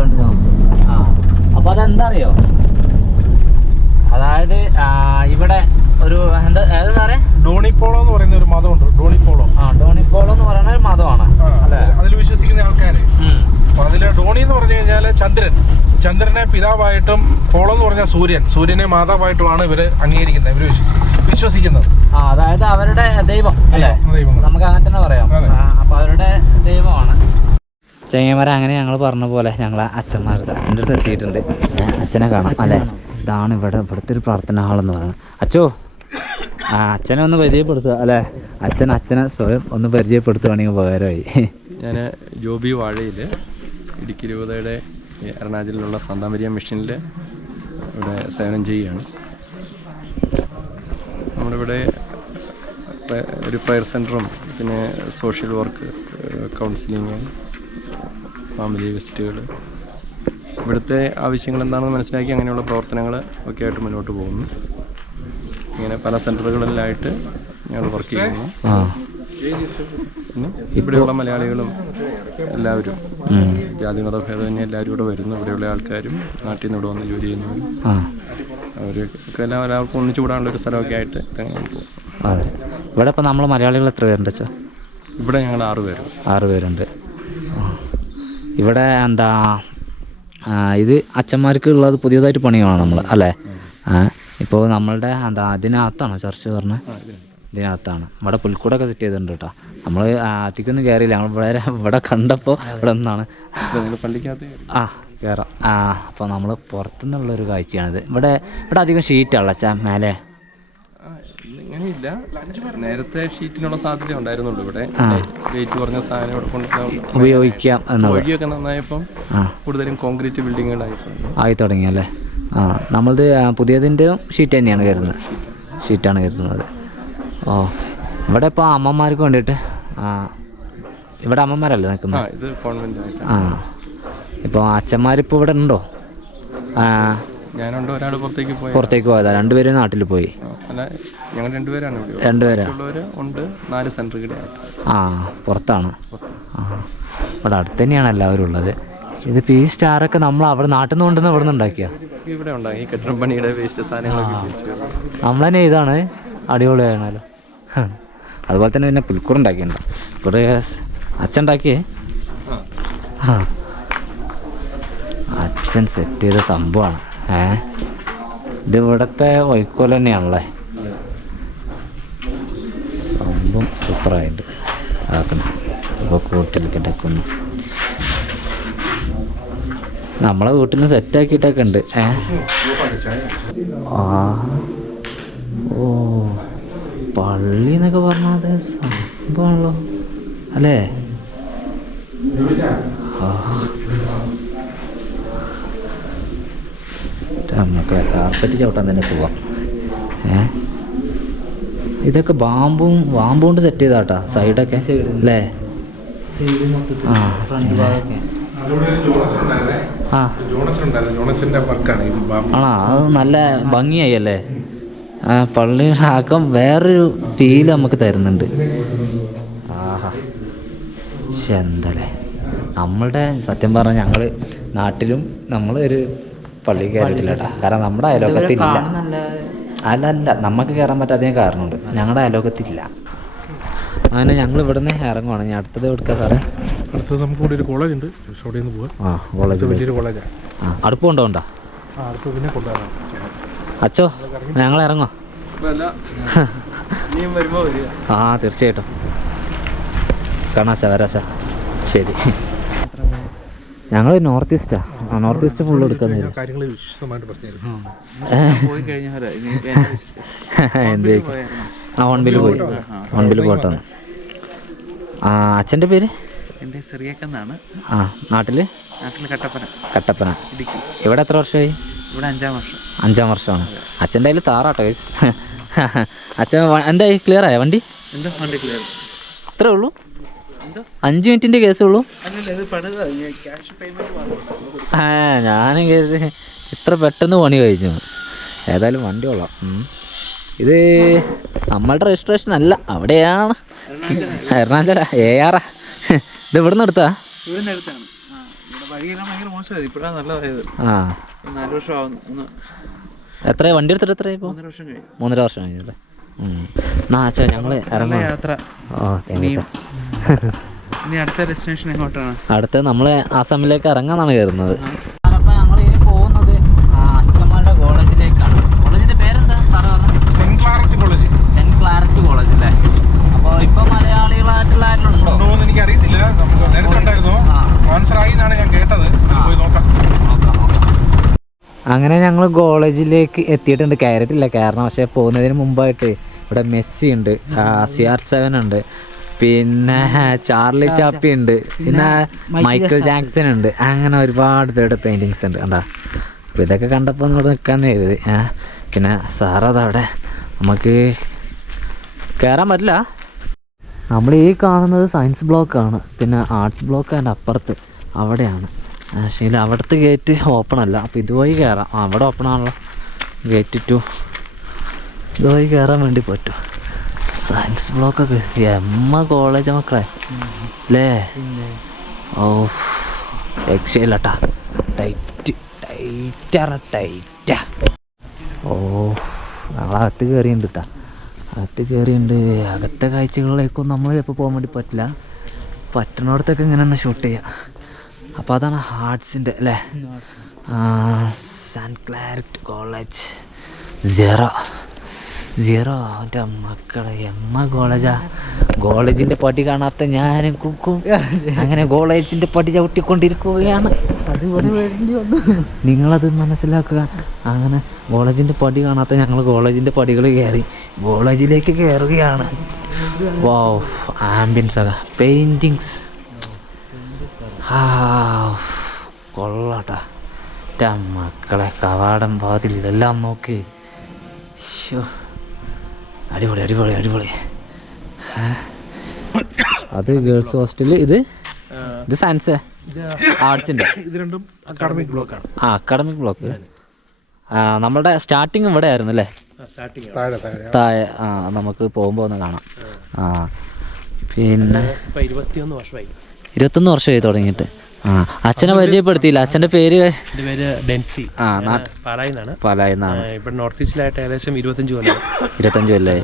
അപ്പൊ അതെന്താ അറിയോ, അതായത് ഇവിടെ ഒരു എന്താ ഏതാ സാറേ, ഡോണിപ്പോളോ എന്ന് പറയുന്ന ഒരു മതമുണ്ട്. ഡോണിപ്പോളോ എന്ന് പറയുന്ന ഒരു മതമാണ്. അതിൽ വിശ്വസിക്കുന്ന ആൾക്കാര്. അപ്പൊ അതില് ഡോണി എന്ന് പറഞ്ഞു കഴിഞ്ഞാല് ചന്ദ്രനെ പിതാവായിട്ടും പോളോ എന്ന് പറഞ്ഞാൽ സൂര്യനെ മാതാവായിട്ടുമാണ് ഇവര് അംഗീകരിക്കുന്നത്, ഇവര് വിശ്വസിക്കുന്നത്. അതായത് അവരുടെ ദൈവം അല്ലേ, നമുക്ക് അങ്ങനെ തന്നെ പറയാം. അപ്പൊ അവരുടെ ദൈവമാണ്. ചെങ്ങന്മാരെ അങ്ങനെ ഞങ്ങൾ പറഞ്ഞ പോലെ ഞങ്ങൾ അച്ഛൻ്റെ അടുത്ത് എത്തിയിട്ടുണ്ട്. അച്ഛനെ കാണാം അല്ലേ? ഇതാണ് ഇവിടുത്തെ ഒരു പ്രാർത്ഥന ഹാളെന്ന് പറയുന്നത്. അച്ഛോ, അച്ഛനെ ഒന്ന് പരിചയപ്പെടുത്തുക അല്ലേ? അച്ഛനെ സ്വയം ഒന്ന് പരിചയപ്പെടുത്തുകയാണെങ്കിൽ ഉപകാരമായി. ഞാൻ ജോബി വാഴയിൽ ഇടുക്കി രൂപതയുടെ എറണാകുളത്തിലുള്ള സാന്താമരിയ മിഷനിൽ ഇവിടെ സേവനം ചെയ്യുകയാണ്. നമ്മളിവിടെ ഒരു പ്രയർ സെൻറ്ററും പിന്നെ സോഷ്യൽ വർക്ക്, കൗൺസിലിങ്, ഫാമിലി വിസിറ്റുകൾ, ഇവിടുത്തെ ആവശ്യങ്ങൾ എന്താണെന്ന് മനസ്സിലാക്കി അങ്ങനെയുള്ള പ്രവർത്തനങ്ങൾ ഒക്കെ ആയിട്ട് മുന്നോട്ട് പോകുന്നു. ഇങ്ങനെ പല സെൻറ്ററുകളിലായിട്ട് ഞങ്ങൾ വർക്ക് ചെയ്യുന്നു. പിന്നെ ഇവിടെയുള്ള മലയാളികളും എല്ലാവരും ജാതിമത ഭേദമന്യേ എല്ലാവരും ഇവിടെ വരുന്നു. ഇവിടെയുള്ള ആൾക്കാരും നാട്ടിൽ നിന്ന് ഇവിടെ വന്ന് ജോലി ചെയ്യുന്നവരും അവർക്ക് എല്ലാവർക്കും ഒന്നിച്ചുകൂടാനുള്ളൊരു സ്ഥലമൊക്കെ ആയിട്ട് അങ്ങനെ പോകും. അതെ. ഇവിടെ ഇപ്പം നമ്മൾ മലയാളികൾ എത്ര പേരുണ്ട് വെച്ചാൽ? ഇവിടെ ഞങ്ങൾ 6 പേരുണ്ട്. ഇവിടെ എന്താ ഇത് അച്ഛന്മാർക്ക് ഉള്ളത് പുതിയതായിട്ട് പണിയാണ് നമ്മൾ അല്ലേ? ഇപ്പോൾ നമ്മളുടെ എന്താ ഇതിനകത്താണ് ചർച്ച പറഞ്ഞത്? ഇതിനകത്താണ്. ഇവിടെ പുൽക്കൂടൊക്കെ സെറ്റ് ചെയ്തിട്ടുണ്ട് കേട്ടോ. നമ്മൾ അധികമൊന്നും കയറിയില്ല, ഞങ്ങൾ ഇവിടെ കണ്ടപ്പോൾ ഇവിടെ നിന്നാണ് കയറാം. അപ്പോൾ നമ്മൾ പുറത്തുനിന്നുള്ളൊരു കാഴ്ചയാണിത്. ഇവിടെ അധികം ഷീറ്റാണല്ലോ അച്ഛാ മേലെ? അങ്ങനെയില്ല, നേരത്തെ ഷീറ്റിനുള്ള സാധ്യത ഉണ്ടായിരുന്നുള്ളൂ. ഇവിടെ വെയിറ്റ് കുറഞ്ഞ സാധനം ഇവിടെ കൊണ്ട് ഉപയോഗിക്കാം എന്നുള്ള വഴിയൊക്കെ നന്നായപ്പം കൂടുതലും കോൺക്രീറ്റ് ബിൽഡിങ്ങുകളായിട്ടുണ്ട് ആയി തുടങ്ങി അല്ലേ? നമ്മളത് പുതിയതിൻ്റെയും ഷീറ്റ് തന്നെയാണ് കരുതുന്നത്, ഷീറ്റാണ് കരുതുന്നത്. ഇവിടെ ഇപ്പോൾ അമ്മമാർക്ക് വേണ്ടിയിട്ട് ഇവിടെ അമ്മമാരല്ലേ നിൽക്കുന്നത്? ഇത് കോൺവെന്റ്. ഇപ്പോൾ അച്ഛന്മാരിപ്പോൾ ഇവിടെ ഉണ്ടോ? ഞാനുണ്ട്, ഒരാൾ പുറത്തേക്ക് പോയതാ, രണ്ടുപേരും നാട്ടിൽ പോയി. അല്ല, ഞങ്ങൾ രണ്ടുപേരാണ് ഉണ്ട്. 4 സെൻറ്ററുകൾ പുറത്താണ്. ഇവിടെ അടുത്ത് തന്നെയാണ് എല്ലാവരും ഉള്ളത്. ഇതിപ്പോൾ ഈ സ്റ്റാറൊക്കെ നമ്മൾ അവിടെ നാട്ടിൽ നിന്ന് കൊണ്ടുവന്ന് ഇവിടെ നിന്ന് ഉണ്ടാക്കിയ ഇവിടെ ഉണ്ടാക്കി കെട്ടിടം പണിയുടെ വേസ്റ്റ് സാധനങ്ങളൊക്കെ നമ്മൾ തന്നെ ഇതാണ് അടിപൊളിയാണല്ലോ. അതുപോലെ തന്നെ പിന്നെ പുൽക്കൂർ ഉണ്ടാക്കിയിട്ടുണ്ടോ? ഇവിടെ അച്ഛൻ ഉണ്ടാക്കിയേ? അച്ഛൻ സെറ്റ് ചെയ്ത സംഭവമാണ്. ഇത് ഇവിടുത്തെ വൈക്കോൽ തന്നെയാണല്ലേ? സംഭവം സൂപ്പറായിട്ട് ആക്കണം. ഇപ്പോൾ കൂട്ടിലൊക്കെ ഉണ്ടാക്കുന്നു. നമ്മളെ വീട്ടിലും സെറ്റാക്കിയിട്ടൊക്കെ ഉണ്ട്. പള്ളി എന്നൊക്കെ പറഞ്ഞാൽ അത് സംഭവമാണല്ലോ അല്ലേ? മക്കളെ കാർപ്പറ്റ് ചവിട്ടാൻ തന്നെ സുഖം. ഇതൊക്കെ ബാമ്പു കൊണ്ട് സെറ്റ് ചെയ്താട്ടാ സൈഡൊക്കെ അല്ലേ? ആ ആണോ, അത് നല്ല ഭംഗിയായി അല്ലേ? പള്ളിയുടെ ആക്കം വേറൊരു ഫീല് നമുക്ക് തരുന്നുണ്ട്. ആഹാ പക്ഷെ എന്തല്ലേ, നമ്മളുടെ സത്യം പറഞ്ഞാൽ ഞങ്ങൾ നാട്ടിലും നമ്മൾ ഒരു പള്ളി കയറിയിട്ടില്ല കേട്ടോ. കാരണം നമ്മുടെ അയലോകത്തില്ല. അല്ല നമുക്ക് കയറാൻ പറ്റാത്തതിന് കാരണമുണ്ട്, ഞങ്ങളുടെ അയലോകത്തില്ല. അങ്ങനെ ഞങ്ങൾ ഇവിടുന്ന് ഇറങ്ങുവാണ്. ഞാൻ അടുത്തത് എടുക്കാം സാറേ. അടുത്തത് നമുക്ക് ഇവിടെ ഒരു കോളേജ് ഉണ്ട്, അവിടെ നിന്ന് പോവാം. ആ കോളേജ് വലിയൊരു കോളേജാണ്. അടുപ്പ് കൊണ്ടുപോകണ്ടോ? അടുത്ത് പിന്നെ കൊണ്ടുവരാം. അച്ചോ ഞങ്ങൾ ഇറങ്ങോ? ആ തീർച്ചയായിട്ടും കാണാച്ചാ വരാച്ചാ. ശരി, ഞങ്ങൾ നോർത്ത് ഈസ്റ്റാ. നോർത്ത് ഈസ്റ്റ് ഫുള്ള് എടുക്കുന്ന കാര്യങ്ങൾ വിശദമായിട്ട് പറഞ്ഞു. എന്ത് ഓൺബിൽ പോട്ടെ. അച്ഛൻ്റെ പേര് എൻ്റെ ചെറിയക്കെന്നാണ്. ആ നാട്ടിൽ കട്ടപ്പന. ഇവിടെ എത്ര വർഷമായി? ഇവിടെ 5-ാം വർഷം. 5-ാം വർഷമാണ്. അച്ഛൻ്റെ കയ്യിൽ താറാട്ടോ ഗൈസ്. അച്ഛൻ എന്തായി, ക്ലിയർ ആയോ വണ്ടി? എന്താ വണ്ടി ക്ലിയർ? അത്രേ ഉള്ളൂ? 5 മിനിറ്റിൻ്റെ കേസേ ഉള്ളൂ? ഞാനും കരുതി ഇത്ര പെട്ടെന്ന് പണി കഴിഞ്ഞു. ഏതായാലും വണ്ടി കൊള്ളാം. ഇത് നമ്മളുടെ രജിസ്ട്രേഷൻ അല്ല, അവിടെയാണ്. എറണാകുളം AR. ഇത് ഇവിടെ നിന്ന് എടുത്താ? ഇവിടെ അടുത്താണ്. വഴിയെല്ലാം ഭയങ്കര മോശമായത്, ഇപ്പോഴാണ് നല്ലതായത്. 4 വർഷം ആവുന്നു. എത്രയാ വണ്ടി എടുത്തിട്ട്? എത്രയാ ഇപ്പോൾ? 1.5 വർഷം കഴിഞ്ഞു. 1.5 വർഷം കഴിഞ്ഞല്ലേ? എന്നാ അച്ഛാ ഞങ്ങൾ ഇറങ്ങാം. യാത്ര. ഇനി അടുത്ത ഡെസ്റ്റിനേഷൻ എങ്ങോട്ടാണ്? അടുത്ത നമ്മൾ ആസാമിലേക്ക് ഇറങ്ങാന്നാണ് കയറുന്നത്. ഞങ്ങൾ ഇനി പോകുന്നത് അച്ഛന്മാരുടെ കോളേജിലേക്കാണ്. കോളേജിന്റെ പേരെന്താ സാറ് പറഞ്ഞത്? സെന്റ് ക്ലാരറ്റ് കോളേജ് അല്ലേ? അപ്പോൾ ഇപ്പൊ മലയാളികളായിട്ടുള്ള ആരെങ്കിലും ഉണ്ടോ? എനിക്ക് അറിയത്തില്ല, നമുക്ക് നേരത്തെ ഉണ്ടായിരുന്നു. ട്രാൻസ്ഫറായി എന്നാണ് ഞാൻ കേട്ടത്. പോയി നോക്കാം. അങ്ങനെ ഞങ്ങൾ കോളേജിലേക്ക് എത്തിയിട്ടുണ്ട്. കയറിയിട്ടില്ല, കാരണം പക്ഷേ പോകുന്നതിന് മുമ്പായിട്ട് ഇവിടെ മെസ്സി ഉണ്ട്, CR7 ഉണ്ട്, പിന്നെ ചാർലി ചാപ്പി ഉണ്ട്, പിന്നെ മൈക്കിൾ ജാക്സൺ ഉണ്ട്. അങ്ങനെ ഒരുപാട് പേരുടെ പെയിൻറ്റിങ്സ് ഉണ്ട് കണ്ടാ. അപ്പോൾ ഇതൊക്കെ കണ്ടപ്പോൾ ഇങ്ങോട്ട് നിൽക്കാമെന്ന് കരുതി. പിന്നെ സാറതവിടെ നമുക്ക് കയറാൻ പറ്റില്ല. നമ്മൾ ഈ കാണുന്നത് സയൻസ് ബ്ലോക്കാണ്, പിന്നെ ആർട്സ് ബ്ലോക്ക് അതിൻ്റെ അപ്പുറത്ത് അവിടെയാണ്. പക്ഷേ അവിടുത്തെ ഗേറ്റ് ഓപ്പൺ അല്ല. അപ്പോൾ ഇതുവഴി കയറാം. അവിടെ ഓപ്പൺ ആണല്ലോ ഗേറ്റ് 2. ഇതുവഴി കയറാൻ വേണ്ടി പറ്റും. സയൻസ് ബ്ലോക്കൊക്കെ കോളേജ് മക്കളെ അല്ലേ? ഓ രക്ഷയില്ലട്ടാ, ടൈറ്റാ. ഓ ഞങ്ങളകത്ത് കയറിയുണ്ട് കേട്ടാ. അകത്തെ കാഴ്ചകളിലേക്കൊന്നും നമ്മൾ ഇപ്പോൾ പോകാൻ വേണ്ടി പറ്റില്ല. പറ്റുന്നിടത്തൊക്കെ ഇങ്ങനെ ഒന്ന് ഷൂട്ട് ചെയ്യാം. അപ്പോൾ അതാണ് ആർട്സിൻ്റെ അല്ലേ? സെന്റ് ക്ലാരറ്റ് കോളേജ് 0 എൻ്റെ മക്കളെ കോളേജിൻ്റെ പടി കാണാത്ത ഞാനും കുക്കും അങ്ങനെ കോളേജിൻ്റെ പടി ചവിട്ടിക്കൊണ്ടിരിക്കുകയാണ്. നിങ്ങളത് മനസ്സിലാക്കുക. അങ്ങനെ കോളേജിൻ്റെ പടി കാണാത്ത ഞങ്ങൾ കോളേജിൻ്റെ പടികൾ കയറി കോളേജിലേക്ക് കയറുകയാണ്. വാവ്, ആംബിയൻസ് ഒക്കെ, പെയിൻറ്റിങ്സ് കൊള്ളാട്ടാ. മക്കളെ കവാടം വാതിൽ എല്ലാം നോക്ക്. അടിപൊളി. അത് ഗേൾസ് ഹോസ്റ്റല്. ഇത് സയൻസ് ആർട്സിൻ്റെ. ഇത് രണ്ടും അക്കാഡമിക് ബ്ലോക്കാണ്. Academic block. നമ്മളുടെ സ്റ്റാർട്ടിങ് ഇവിടെ ആയിരുന്നു അല്ലേ? താഴെ. നമുക്ക് പോകുമ്പോൾ ഒന്ന് കാണാം. പിന്നെ 21 വർഷമായി തുടങ്ങിയിട്ട്. അച്ഛനെ പരിചയപ്പെടുത്തിയില്ല. അച്ഛൻ്റെ പേര്? എൻ്റെ പേര് ഡെൻസി. പാലായിന്നാണ്. ഇവിടെ നോർത്ത് ഈസ്റ്റിലായിട്ട് ഏകദേശം 25 കൊല്ലമായി.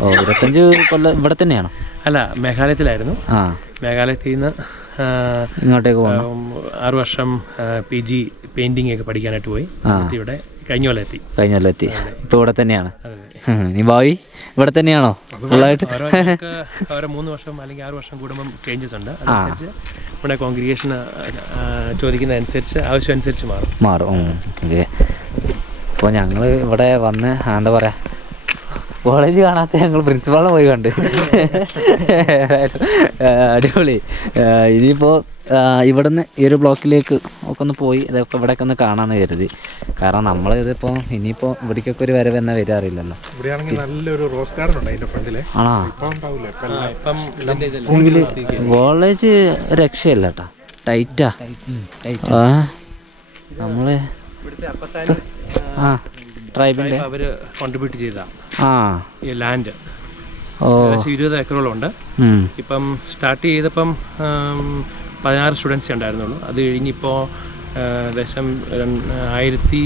ഓ 25 കൊല്ലം ഇവിടെ തന്നെയാണോ? അല്ല, മേഘാലയത്തിലായിരുന്നു. മേഘാലയത്തിൽ നിന്ന് ഇങ്ങോട്ടേക്ക് പോകുന്നു. 6 വർഷം PG പെയിന്റിംഗ് ഒക്കെ പഠിക്കാനായിട്ട് പോയി. ഇവിടെ കഴിഞ്ഞ കൊല്ലം എത്തി. ഇപ്പൊ ഇവിടെ തന്നെയാണ്. നീ ഭാവി ഇവിടെ തന്നെയാണോ ഫുള്ളായിട്ട്? ഓരോ 3 വർഷം അല്ലെങ്കിൽ 6 വർഷം കൂടുമ്പം ചേഞ്ചസ് ഉണ്ട്. അതനുസരിച്ച് ഇവിടെ കോൺഗ്രിഗേഷൻ ചോദിക്കുന്ന അനുസരിച്ച് ആവശ്യം അനുസരിച്ച് മാറും. ഓക്കെ. അപ്പോൾ ഞങ്ങൾ ഇവിടെ വന്ന് എന്താ പറയുക, കോളേജ് കാണാത്ത ഞങ്ങൾ പ്രിൻസിപ്പാളിനെ പോയി കണ്ട്. അടിപൊളി. ഇനിയിപ്പോൾ ഇവിടുന്ന് ഈ ഒരു ബ്ലോക്കിലേക്ക് ഒക്കെ ഒന്ന് പോയി ഇതൊക്കെ ഇവിടെയൊക്കെ ഒന്ന് കാണാമെന്ന് കരുതി. കാരണം നമ്മളിതിപ്പോൾ ഇനിയിപ്പോൾ ഇവിടേക്കൊക്കെ ഒരു വരവ് എന്നാ വരിക അറിയില്ലല്ലോ. നല്ലൊരു റോസ് ഗാർഡൻ ഉണ്ട് അതിന്റെ ഫ്രണ്ടില്. ആണോ? കോളേജ് രക്ഷയല്ല കേട്ടോ, ടൈറ്റാ. നമ്മള് ട്രൈബിന്റെ അവര് കോൺട്രിബ്യൂട്ട് ചെയ്ത ഈ ലാൻഡ് 20 ഏക്കറോളം ഉണ്ട്. ഇപ്പം സ്റ്റാർട്ട് ചെയ്തപ്പം 16 സ്റ്റുഡൻസേ ഉണ്ടായിരുന്നുള്ളൂ. അത് കഴിഞ്ഞിപ്പോൾ ഏകദേശം 1050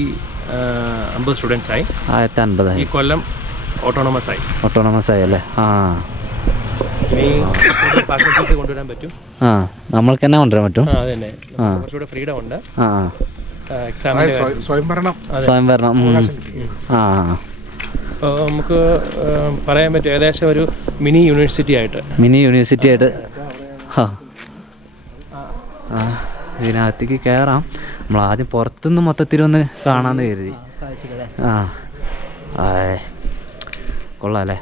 സ്റ്റുഡൻസായി. 1050 ഈ കൊല്ലം ഓട്ടോണമസ് ആയി അല്ലേ? ഇനി ഫാക്കൽറ്റീസ് കൊണ്ടുവരാൻ പറ്റും. നമ്മൾക്ക് തന്നെ കൊണ്ടുവരാൻ പറ്റും. അതന്നെ, കുറച്ചുകൂടെ ഫ്രീഡം ഉണ്ട്. സ്വയംഭരണം. നമുക്ക് പറയാൻ പറ്റും ഏകദേശം ഒരു മിനി യൂണിവേഴ്സിറ്റി ആയിട്ട്. ഇതിനകത്തേക്ക് കയറാം. നമ്മൾ ആദ്യം പുറത്തുനിന്ന് മൊത്തത്തിലൊന്ന് കാണാമെന്ന് കരുതി. കൊള്ളാം അല്ലേ?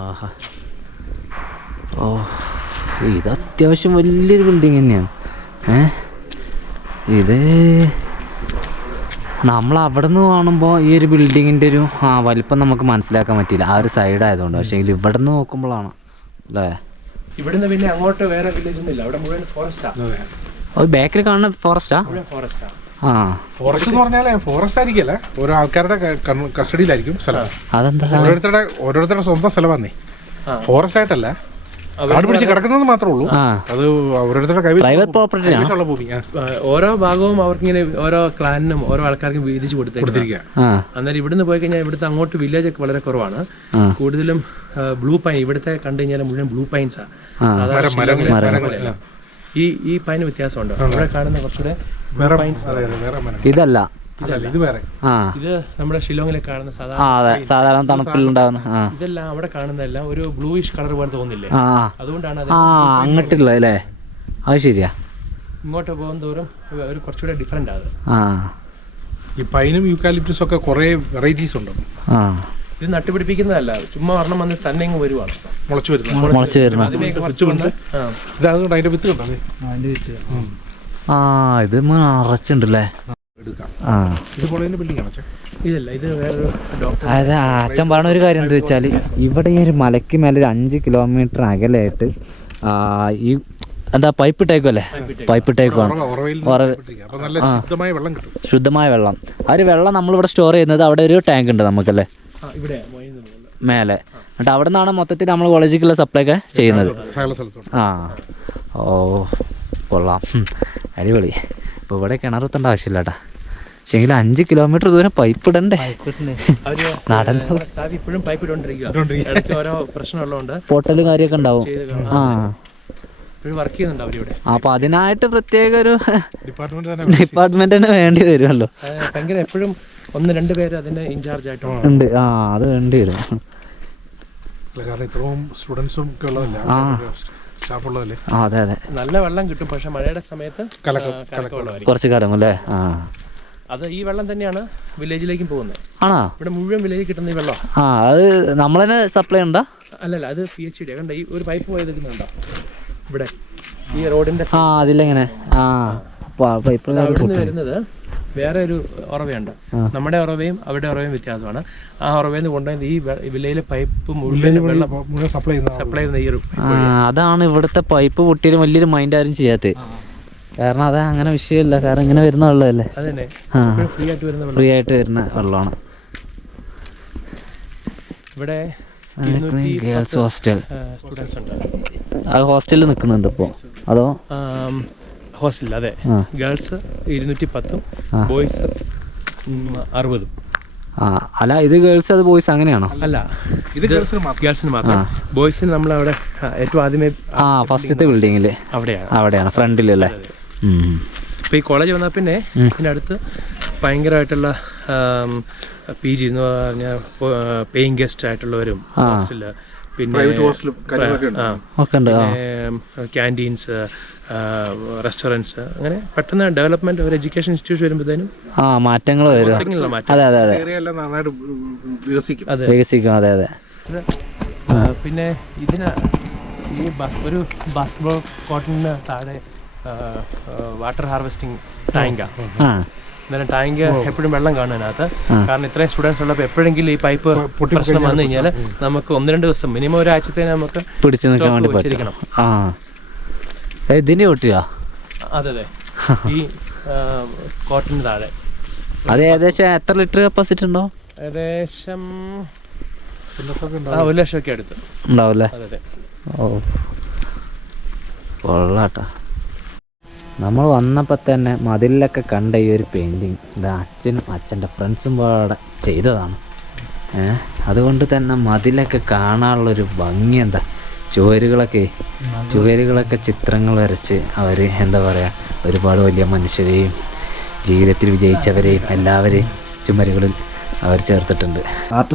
ആഹാ, ഓ, ഇത് അത്യാവശ്യം വലിയൊരു ബിൽഡിങ് തന്നെയാണ്. ഇത് നമ്മൾ അവിടെ നിന്ന് കാണുമ്പോൾ ഈ ഒരു ബിൽഡിങ്ങിൻ്റെ ഒരു വലിപ്പം നമുക്ക് മനസ്സിലാക്കാൻ പറ്റിയില്ല, ആ ഒരു സൈഡ് ആയതുകൊണ്ട്. പക്ഷേ ഇവിടെ നിന്ന് നോക്കുമ്പോഴാണ് അല്ലേ. ഇവിടുന്ന് പിന്നെ അങ്ങോട്ട് വേറെ വില്ലേജ് ഒന്നുമില്ല, അവിടെ മുഴുവൻ ഫോറസ്റ്റാ. ബാക്കിൽ കാണുന്ന ഫോറസ്റ്റാ. ഫോറസ്റ്റ് എന്ന് പറഞ്ഞാൽ ഫോറസ്റ്റ് ആയിരിക്കല്ലേ, ഓരോ ആൾക്കാരുടെ കസ്റ്റഡിയിലായിരിക്കും സ്ഥലം. അതെന്താ? ഓരോരുത്തരുടെ സ്വന്തം സ്ഥലമാന്നേ, ഫോറസ്റ്റ് ആയിട്ടല്ല. കാട് പിടിച്ച് കിടക്കുന്നത് മാത്രമേ ഉള്ളൂ. അത് ഓരോരുത്തരുടെ പ്രൈവറ്റ് പ്രോപ്പർട്ടിയുള്ള ഭൂമി. ഓരോ ഭാഗവും അവർക്കിങ്ങനെ ഓരോ ക്ലാനിനും ഓരോ ആൾക്കാർക്കും വീതിച്ച് കൊടുത്തിരിക്കുക. അന്നേരം ഇവിടുന്ന് പോയി കഴിഞ്ഞാൽ ഇവിടുത്തെ അങ്ങോട്ട് വില്ലേജ് ഒക്കെ വളരെ കുറവാണ്. കൂടുതലും ബ്ലൂ പൈൻ. ഇവിടുത്തെ കണ്ടു കഴിഞ്ഞാൽ മുഴുവൻ ബ്ലൂ പൈൻസാ. ഈ പൈന് വ്യത്യാസമുണ്ട്. ഇവിടെ കാണുന്ന കുറച്ചുകൂടെ ഇതല്ല, ഇത് നമ്മുടെ ഷില്ലോങ്ങിലെ കാണുന്ന സാധാരണ തണുപ്പിലുണ്ടാവുന്ന. ഇതെല്ലാം അവിടെ കാണുന്നതെല്ലാം ഒരു ബ്ലൂയിഷ് കളർ പോലെ തോന്നില്ലേ, അതുകൊണ്ടാണ് അങ്ങോട്ടുള്ള അല്ലേ? അത് ശരിയാ. ഇങ്ങോട്ട് പോകും തോറും ഒരു കുറച്ചുകൂടെ ഡിഫറെന്റ് ആണ്. ഈ പൈനും യൂക്കാലിപ്റ്റസും ഒക്കെ കുറെ വെറൈറ്റീസ് ഉണ്ട്. ഇത് നട്ടുപിടിപ്പിക്കുന്നതല്ല, ചുമ്മാ ഒരെണ്ണം വന്ന് തന്നെ ഇങ്ങ് വരുവാണ്, മുളച്ചു വരുന്നത്. അതുകൊണ്ട് അതിന്റെ വിത്ത് കിട്ടാം. ഇത് അറച്ചുണ്ടല്ലേ. അതായത് അച്ഛൻ പറഞ്ഞ ഒരു കാര്യം എന്താ വെച്ചാൽ, ഇവിടെ ഈ ഒരു മലയ്ക്ക് മേലെ ഒരു 5 കിലോമീറ്റർ അകലെയായിട്ട് ഈ എന്താ പൈപ്പ് ഇട്ടേക്കുമല്ലേ, പൈപ്പ് ഇട്ടേക്കുവാണ്. ശുദ്ധമായ വെള്ളം. ആ ഒരു വെള്ളം നമ്മളിവിടെ സ്റ്റോർ ചെയ്യുന്നത് അവിടെ ഒരു ടാങ്ക് ഉണ്ട് നമുക്കല്ലേ മേലെ. എന്നിട്ട് അവിടെ നിന്നാണ് മൊത്തത്തിൽ നമ്മൾ കോളേജിലേക്കുള്ള സപ്ലൈ ഒക്കെ ചെയ്യുന്നത്. ഓ കൊള്ളാം, അടിപൊളി. ഇപ്പോൾ ഇവിടെ കിണറുത്തേണ്ട ആവശ്യമില്ല കേട്ടാ. പക്ഷെങ്കിൽ 5 കിലോമീറ്റർ ദൂരം പൈപ്പ് ഇടണ്ടേ? ഇപ്പോഴും പൈപ്പ് ഓരോ പ്രശ്നമുള്ളതുകൊണ്ട് പൊട്ടലും കാര്യമൊക്കെ ഉണ്ടാവും. വർക്ക് ചെയ്യുന്നുണ്ട് അവരിവിടെ. അപ്പൊ അതിനായിട്ട് പ്രത്യേക ഒരു ഡിപ്പാർട്ട്മെന്റ് തന്നെ വേണ്ടി വരുമല്ലോ. ഭയങ്കര എപ്പോഴും 1-2 പേര് അതിന്റെ ഇൻചാർജ് ആയിട്ടുണ്ട്. അത് വേണ്ടി വരും. അതെ അതെ, നല്ല വെള്ളം കിട്ടും. പക്ഷെ മഴയുടെ സമയത്ത് കുറച്ച് കാലം അല്ലേ? അത് ഈ വെള്ളം തന്നെയാണ് വില്ലേജിലേക്കും പോകുന്നത്. ആണോ? ഇവിടെ മുഴുവൻ വില്ലേജ് കിട്ടുന്ന ഈ വെള്ളം. അത് നമ്മൾ തന്നെ സപ്ലൈ ഉണ്ടോ? അല്ലല്ല, അത് PHD കണ്ട ഈ ഒരു പൈപ്പ് പോയതുണ്ടോ ഇവിടെ ഈ റോഡിന്റെ അതിലെങ്ങനെ പൈപ്പ് വരുന്നത് വേറെ ഒരു ഉറവയുണ്ട്. നമ്മുടെ ഉറവയും അവരുടെ ഉറവയും വ്യത്യാസമാണ്. ആ ഉറവയിൽ നിന്ന് കൊണ്ടുപോയി ഈ വില്ലയിലെ പൈപ്പ് മുഴുവൻ വെള്ളം സപ്ലൈ ചെയ്യുന്ന ഈ ഒരു. അതാണ് ഇവിടുത്തെ പൈപ്പ് പൊട്ടിയാലും വലിയൊരു മൈൻഡ് ആരും ചെയ്യാത്തത്. കാരണം അത് അങ്ങനെ വിഷയമില്ല, കാരണം ഇങ്ങനെ വരുന്ന വെള്ളമല്ലേ. ഫ്രീ ആയിട്ട് വരുന്ന വെള്ളമാണ്. ഇവിടെ ഗേൾസ് ഹോസ്റ്റൽ സ്റ്റുഡൻസ് ഉണ്ട്. അത് ഹോസ്റ്റലിൽ നിൽക്കുന്നുണ്ട് ഇപ്പോൾ അതോ? ഹോസ്റ്റലിൽ അതെ. Girls 210 boys 60. അല്ല, ഇത് ഗേൾസ് അത് ബോയ്സ് അങ്ങനെയാണോ? അല്ല, ഇത് ഗേൾസിന് മാത്രം. ബോയ്സിന് നമ്മളവിടെ ഏറ്റവും ആദ്യമേ ഫസ്റ്റത്തെ ബിൽഡിങ്ങിൽ അവിടെയാണ് ഫ്രണ്ടിലല്ലേ. ഇപ്പം ഈ കോളേജ് വന്നാൽ പിന്നെ ഇതിനടുത്ത് ഭയങ്കരമായിട്ടുള്ള PG എന്ന് പറഞ്ഞാൽ പേയിങ് ഗസ്റ്റ് ആയിട്ടുള്ളവരും ഹോസ്റ്റലിൽ പിന്നെ പ്രൈവറ്റ് ഹോസ്റ്റലും കാര്യങ്ങളൊക്കെ ഉണ്ട്. ഒക്കെ ഉണ്ട്. ക്യാൻറ്റീൻസ്, റെസ്റ്റോറൻറ്റ്സ്, അങ്ങനെ പെട്ടെന്ന് ഡെവലപ്മെന്റ് ഒരു എഡ്യൂക്കേഷൻ ഇൻസ്റ്റിറ്റ്യൂഷൻ വരുമ്പോഴത്തേനും മാറ്റങ്ങൾ വരും. അതെ അതെ അതെ, ഏരിയ എല്ലാം നന്നായിട്ട് വികസിക്കും. വികസിക്കും. അതെ അതെ. പിന്നെ ഇതിന് ഈ ഒരു ബാസ്കറ്റ്ബോൾ കോർട്ടിന് താഴെ വാട്ടർ ഹാർവെസ്റ്റിംഗ് ടാങ്കാണ്. അന്നേരം ടാങ്ക് എപ്പോഴും വെള്ളം കാണും അതിനകത്ത്. കാരണം ഇത്രയും സ്റ്റുഡൻസ് ഉള്ളപ്പോൾ എപ്പോഴെങ്കിലും ഈ പൈപ്പ് പ്രശ്നം വന്നു കഴിഞ്ഞാൽ നമുക്ക് 1-2 ദിവസം മിനിമം ഒരാഴ്ചത്തേന് നമുക്ക് പിടിച്ചു നിൽക്കാൻ വേണ്ടി വെച്ചിരിക്കണം. ഇതിന് പൊട്ടിയാ? അതെ അതെ, ഈ കോർട്ടിന് താഴെ. അത് ഏകദേശം എത്ര ലിറ്റർ കപ്പാസിറ്റി ഉണ്ടോ? ഏകദേശം 1 ലക്ഷമൊക്കെ അടുത്ത് ഉണ്ടാവല്ലേ? അതെ അതെ. ഓ കൊള്ളാട്ടാ. നമ്മൾ വന്നപ്പോൾ തന്നെ മതിലൊക്കെ കണ്ട ഈ ഒരു പെയിൻറ്റിങ് ഇത് അച്ഛനും അച്ഛൻ്റെ ഫ്രണ്ട്സും പാടെ ചെയ്തതാണ്. അതുകൊണ്ട് തന്നെ മതിലൊക്കെ കാണാനുള്ളൊരു ഭംഗി എന്താ, ചുവരുകളൊക്കെ ചിത്രങ്ങൾ വരച്ച് അവർ എന്താ പറയുക, ഒരുപാട് വലിയ മനുഷ്യരെയും ജീവിതത്തിൽ വിജയിച്ചവരെയും എല്ലാവരെയും ചുമരുകളിൽ അവർ ചേർത്തിട്ടുണ്ട്. Art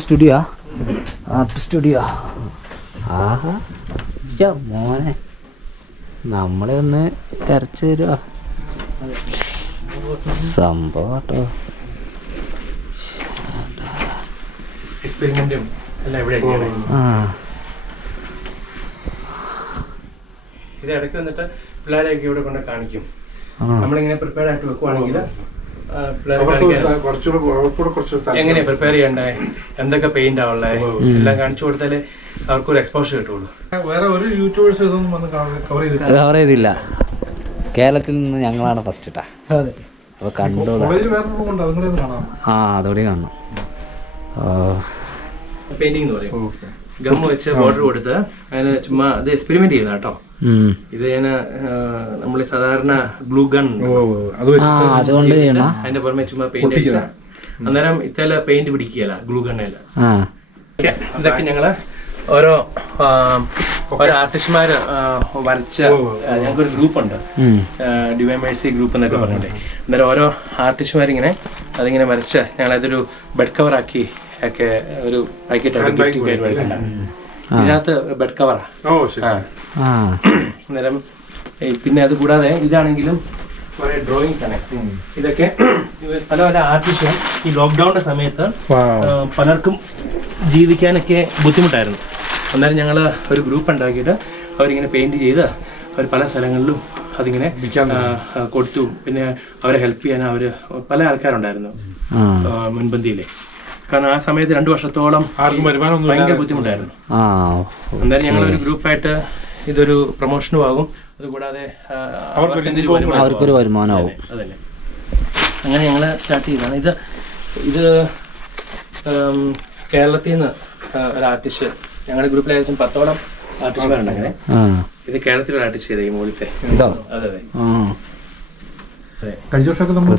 studio. ആഹാ മോനെ, നമ്മളെ ഒന്ന് വരച്ച് തരുമോ? സംഭവം കേട്ടോ. ഇത് ഇടയ്ക്ക് വന്നിട്ട് പിള്ളേരെയൊക്കെ ഇവിടെ കൊണ്ട് കാണിക്കും. നമ്മളിങ്ങനെ പ്രിപ്പയർഡ് ആയിട്ട് വെക്കുവാണെങ്കിൽ എങ്ങനെയാ പ്രിപ്പയർ ചെയ്യണ്ടേ, എന്തൊക്കെ പെയിന്റ് ആവണ്ടേ എല്ലാം കാണിച്ചു കൊടുത്താലേ അവർക്കൊരു എക്സ്പോഷർ കിട്ടുള്ളൂ. വേറെ ഒരു യൂട്യൂബേഴ്സ് ഇതൊന്നും വന്ന് കവർ ചെയ്തില്ല. കേരളത്തിൽ നിന്ന് ഞങ്ങളാണ് ഫസ്റ്റ് ഇട്ടാ. അപ്പോൾ കണ്ടോളാം. അതോടെ കാണണം. പെയിന്റിംഗ് എന്ന് പറയും. ഗം വെച്ച് ബോർഡർ കൊടുത്ത് അതിന് ചുമ്മാ അത് എക്സ്പെരിമെന്റ് ചെയ്യുന്ന കേട്ടോ. ഇത് ഞാൻ നമ്മൾ സാധാരണ ഗ്ലൂ ഗൺ അതുകൊണ്ട് അതിന്റെ പുറമെ ചുമ്മാ പെയിന്റ് അടിച്ച അന്നേരം ഇത്തല പെയിന്റ് പിടിക്കുകയല്ല ഗ്ലൂ ഗണ്ണയില. ഇതൊക്കെ ഞങ്ങള് ഓരോ ആർട്ടിസ്റ്റ്മാര് വരച്ച ഞങ്ങൾക്കൊരു ഗ്രൂപ്പുണ്ട്, ഡിവൈൻ മേഴ്സി ഗ്രൂപ്പ് എന്നൊക്കെ പറഞ്ഞിട്ട്. അന്നേരം ഓരോ ആർട്ടിസ്റ്റ്മാരിങ്ങനെ അതിങ്ങനെ വരച്ച് ഞങ്ങളതൊരു ബെഡ് കവർ ആക്കി ഒക്കെ ഒരു പാക്കറ്റ് ഇതിനകത്ത് ബെഡ് കവറാ. അന്നേരം പിന്നെ അത് കൂടാതെ ഇതാണെങ്കിലും കുറെ ഡ്രോയിങ്സ് ആണ്. ഇതൊക്കെ പല പല ആർട്ടിസ്റ്റും ഈ ലോക്ക്ഡൌണിന്റെ സമയത്ത് പലർക്കും ജീവിക്കാനൊക്കെ ബുദ്ധിമുട്ടായിരുന്നു. അന്നേരം ഞങ്ങൾ ഒരു ഗ്രൂപ്പ് ഉണ്ടാക്കിയിട്ട് അവരിങ്ങനെ പെയിന്റ് ചെയ്ത് അവർ പല സ്ഥലങ്ങളിലും അതിങ്ങനെ കൊടുത്തു. പിന്നെ അവരെ ഹെൽപ്പ് ചെയ്യാൻ അവര് പല ആൾക്കാരുണ്ടായിരുന്നു മുൻപന്തിയിലെ. കാരണം ആ സമയത്ത് 2 വർഷത്തോളം ഭയങ്കര ബുദ്ധിമുട്ടായിരുന്നു. അന്നേരം ഞങ്ങൾ ഒരു ഗ്രൂപ്പായിട്ട് ഇതൊരു പ്രൊമോഷനും ആകും, അതുകൂടാതെ അവർക്കൊരു വരുമാനമാകും. അതന്നെ, അങ്ങനെ ഞങ്ങൾ സ്റ്റാർട്ട് ചെയ്തതാണ്. ഇത് കേരളത്തിൽ നിന്ന് ഒരു ആർട്ടിസ്റ്റ്, ഞങ്ങളുടെ ഗ്രൂപ്പിൽ ഏകദേശം 10ഓളം ആർട്ടിസ്റ്റ്മാരുണ്ട്. അങ്ങനെ ഇത് കേരളത്തിലൊരു ആർട്ടിസ്റ്റ് ചെയ്ത ഈ മുകളിലത്തെ. അതെ അതെ. കഴിഞ്ഞ വർഷമൊക്കെ നമ്മൾ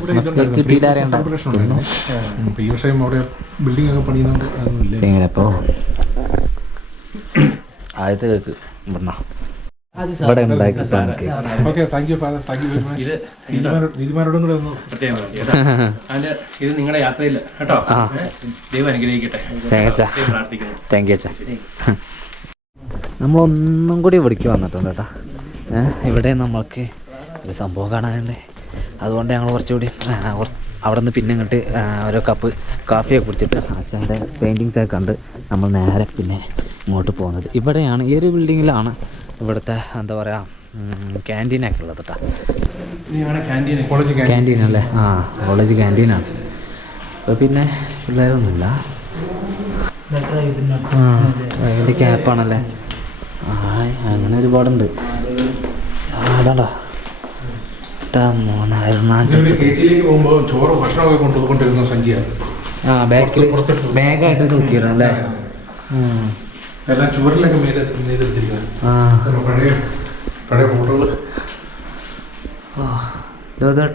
ഈ വർഷം അവിടെ ബിൽഡിംഗ് ഒക്കെ പണിയുന്നുണ്ട്. ആദ്യത്തെ കേക്ക് ഇവിടെ ഉണ്ടാക്കി. Okay, thank you father, thank you very much. നീതിമാരോടും കൂടെ ഒന്ന് ഇത് നിങ്ങളുടെ യാത്രയിൽ കേട്ടോ. ദൈവം അനുഗ്രഹിക്കട്ടെ. താങ്ക് യു അച്ഛാ. നമ്മളൊന്നും കൂടി ഇവിടേക്ക് വന്നിട്ടുണ്ട് കേട്ടോ. ഇവിടെ നമ്മൾക്ക് ഒരു സംഭവം കാണാനുണ്ട്. അതുകൊണ്ട് ഞങ്ങൾ കുറച്ചുകൂടി അവിടെ നിന്ന് പിന്നെ ഇങ്ങോട്ട് ഓരോ കപ്പ് കാഫിയൊക്കെ കുടിച്ചിട്ട് അച്ഛൻ്റെ പെയിൻറ്റിങ്സൊക്കെ കണ്ട് നമ്മൾ നേരെ പിന്നെ ഇങ്ങോട്ട് പോകുന്നത്. ഇവിടെയാണ്, ഈ ഒരു ബിൽഡിങ്ങിലാണ് ഇവിടുത്തെ എന്താ പറയുക ക്യാൻറ്റീനൊക്കെ ഉള്ളത് കേട്ടോ. ക്യാൻറ്റീൻ അല്ലേ? കോളേജ് ക്യാൻറ്റീനാണ്. അപ്പോൾ പിന്നെ പിള്ളേരൊന്നുമില്ല. അതിൻ്റെ ക്യാപ്പാണല്ലേ? അങ്ങനെ ഒരുപാടുണ്ട്. അതാടാ ചോറ് ഭക്ഷണമൊക്കെ കൊണ്ടുകൊണ്ടിരുന്ന സഞ്ചിയാണ്. ബാഗായിട്ട് തൂക്കിയിടും അല്ലേ? എല്ലാം ചുവരിലൊക്കെ നെയ്തെടുത്തിരിക്കുന്നത് പഴയ ഫോട്ടോകൾ.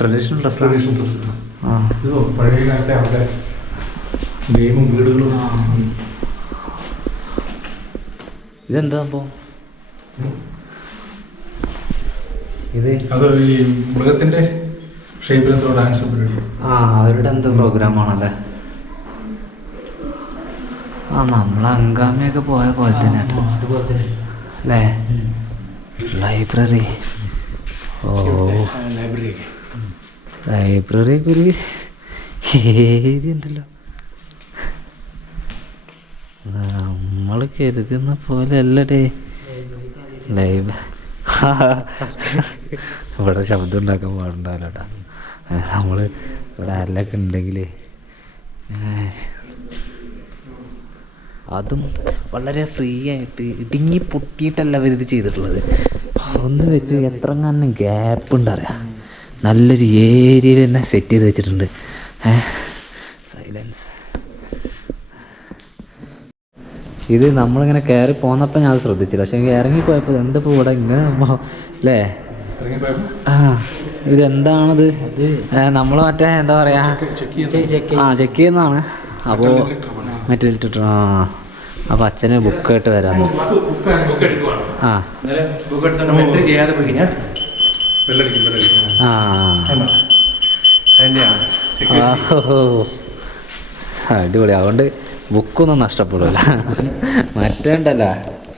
Traditional dress. ഇതോ പഴയ കാലത്തെ അവിടെ ഗെയിമും വീടുകളും. ഇതെന്താ സംഭവം? അത് ഈ മൃഗത്തിന്റെ ഷേപ്പിലെന്തോ ഡാൻസ് പരിപാടി. അവരുടെ എന്തോ പ്രോഗ്രാമാണല്ലേ? ആ നമ്മൾ അങ്കാമയൊക്കെ പോയ പോലെ തന്നെ അല്ലേ? ലൈബ്രറി. ഓ ലൈബ്രറിയൊക്കെ ഒരു ഏരിയ ഉണ്ടല്ലോ. നമ്മൾ കരുതുന്ന പോലെ അല്ലടേ ലൈവ്. ഇവിടെ ശബ്ദം ഉണ്ടാക്കാൻ പാടുണ്ടാവില്ല കേട്ടോ. നമ്മൾ ഇവിടെ ആരിലൊക്കെ ഉണ്ടെങ്കിൽ അതും വളരെ ഫ്രീ ആയിട്ട് ഇടുങ്ങി പൊട്ടിയിട്ടല്ല അവർ ഇത് ചെയ്തിട്ടുള്ളത്. ഒന്ന് വെച്ച് എത്രങ്ങാനും ഗ്യാപ്പ് ഉണ്ടറിയാം. നല്ലൊരു ഏരിയയിൽ തന്നെ സെറ്റ് ചെയ്ത് വെച്ചിട്ടുണ്ട്. സൈലൻസ്. ഇത് നമ്മളിങ്ങനെ കയറി പോന്നപ്പോൾ ഞാൻ അത് ശ്രദ്ധിച്ചില്ല. പക്ഷെ ഇറങ്ങിപ്പോയപ്പോൾ എന്താ ഇവിടെ ഇങ്ങനെ അല്ലേ? ആ ഇതെന്താണത്? നമ്മൾ മറ്റേ എന്താ പറയാ ചെക്ക് ചെയ്യുന്നതാണ്. അപ്പോൾ മറ്റേ ഇട്ടിട്ട് അപ്പോൾ അച്ഛന് ബുക്കായിട്ട് വരാം. ആ അടിപൊളി. അതുകൊണ്ട് ബുക്കൊന്നും നഷ്ടപ്പെടില്ല. മറ്റേണ്ടല്ല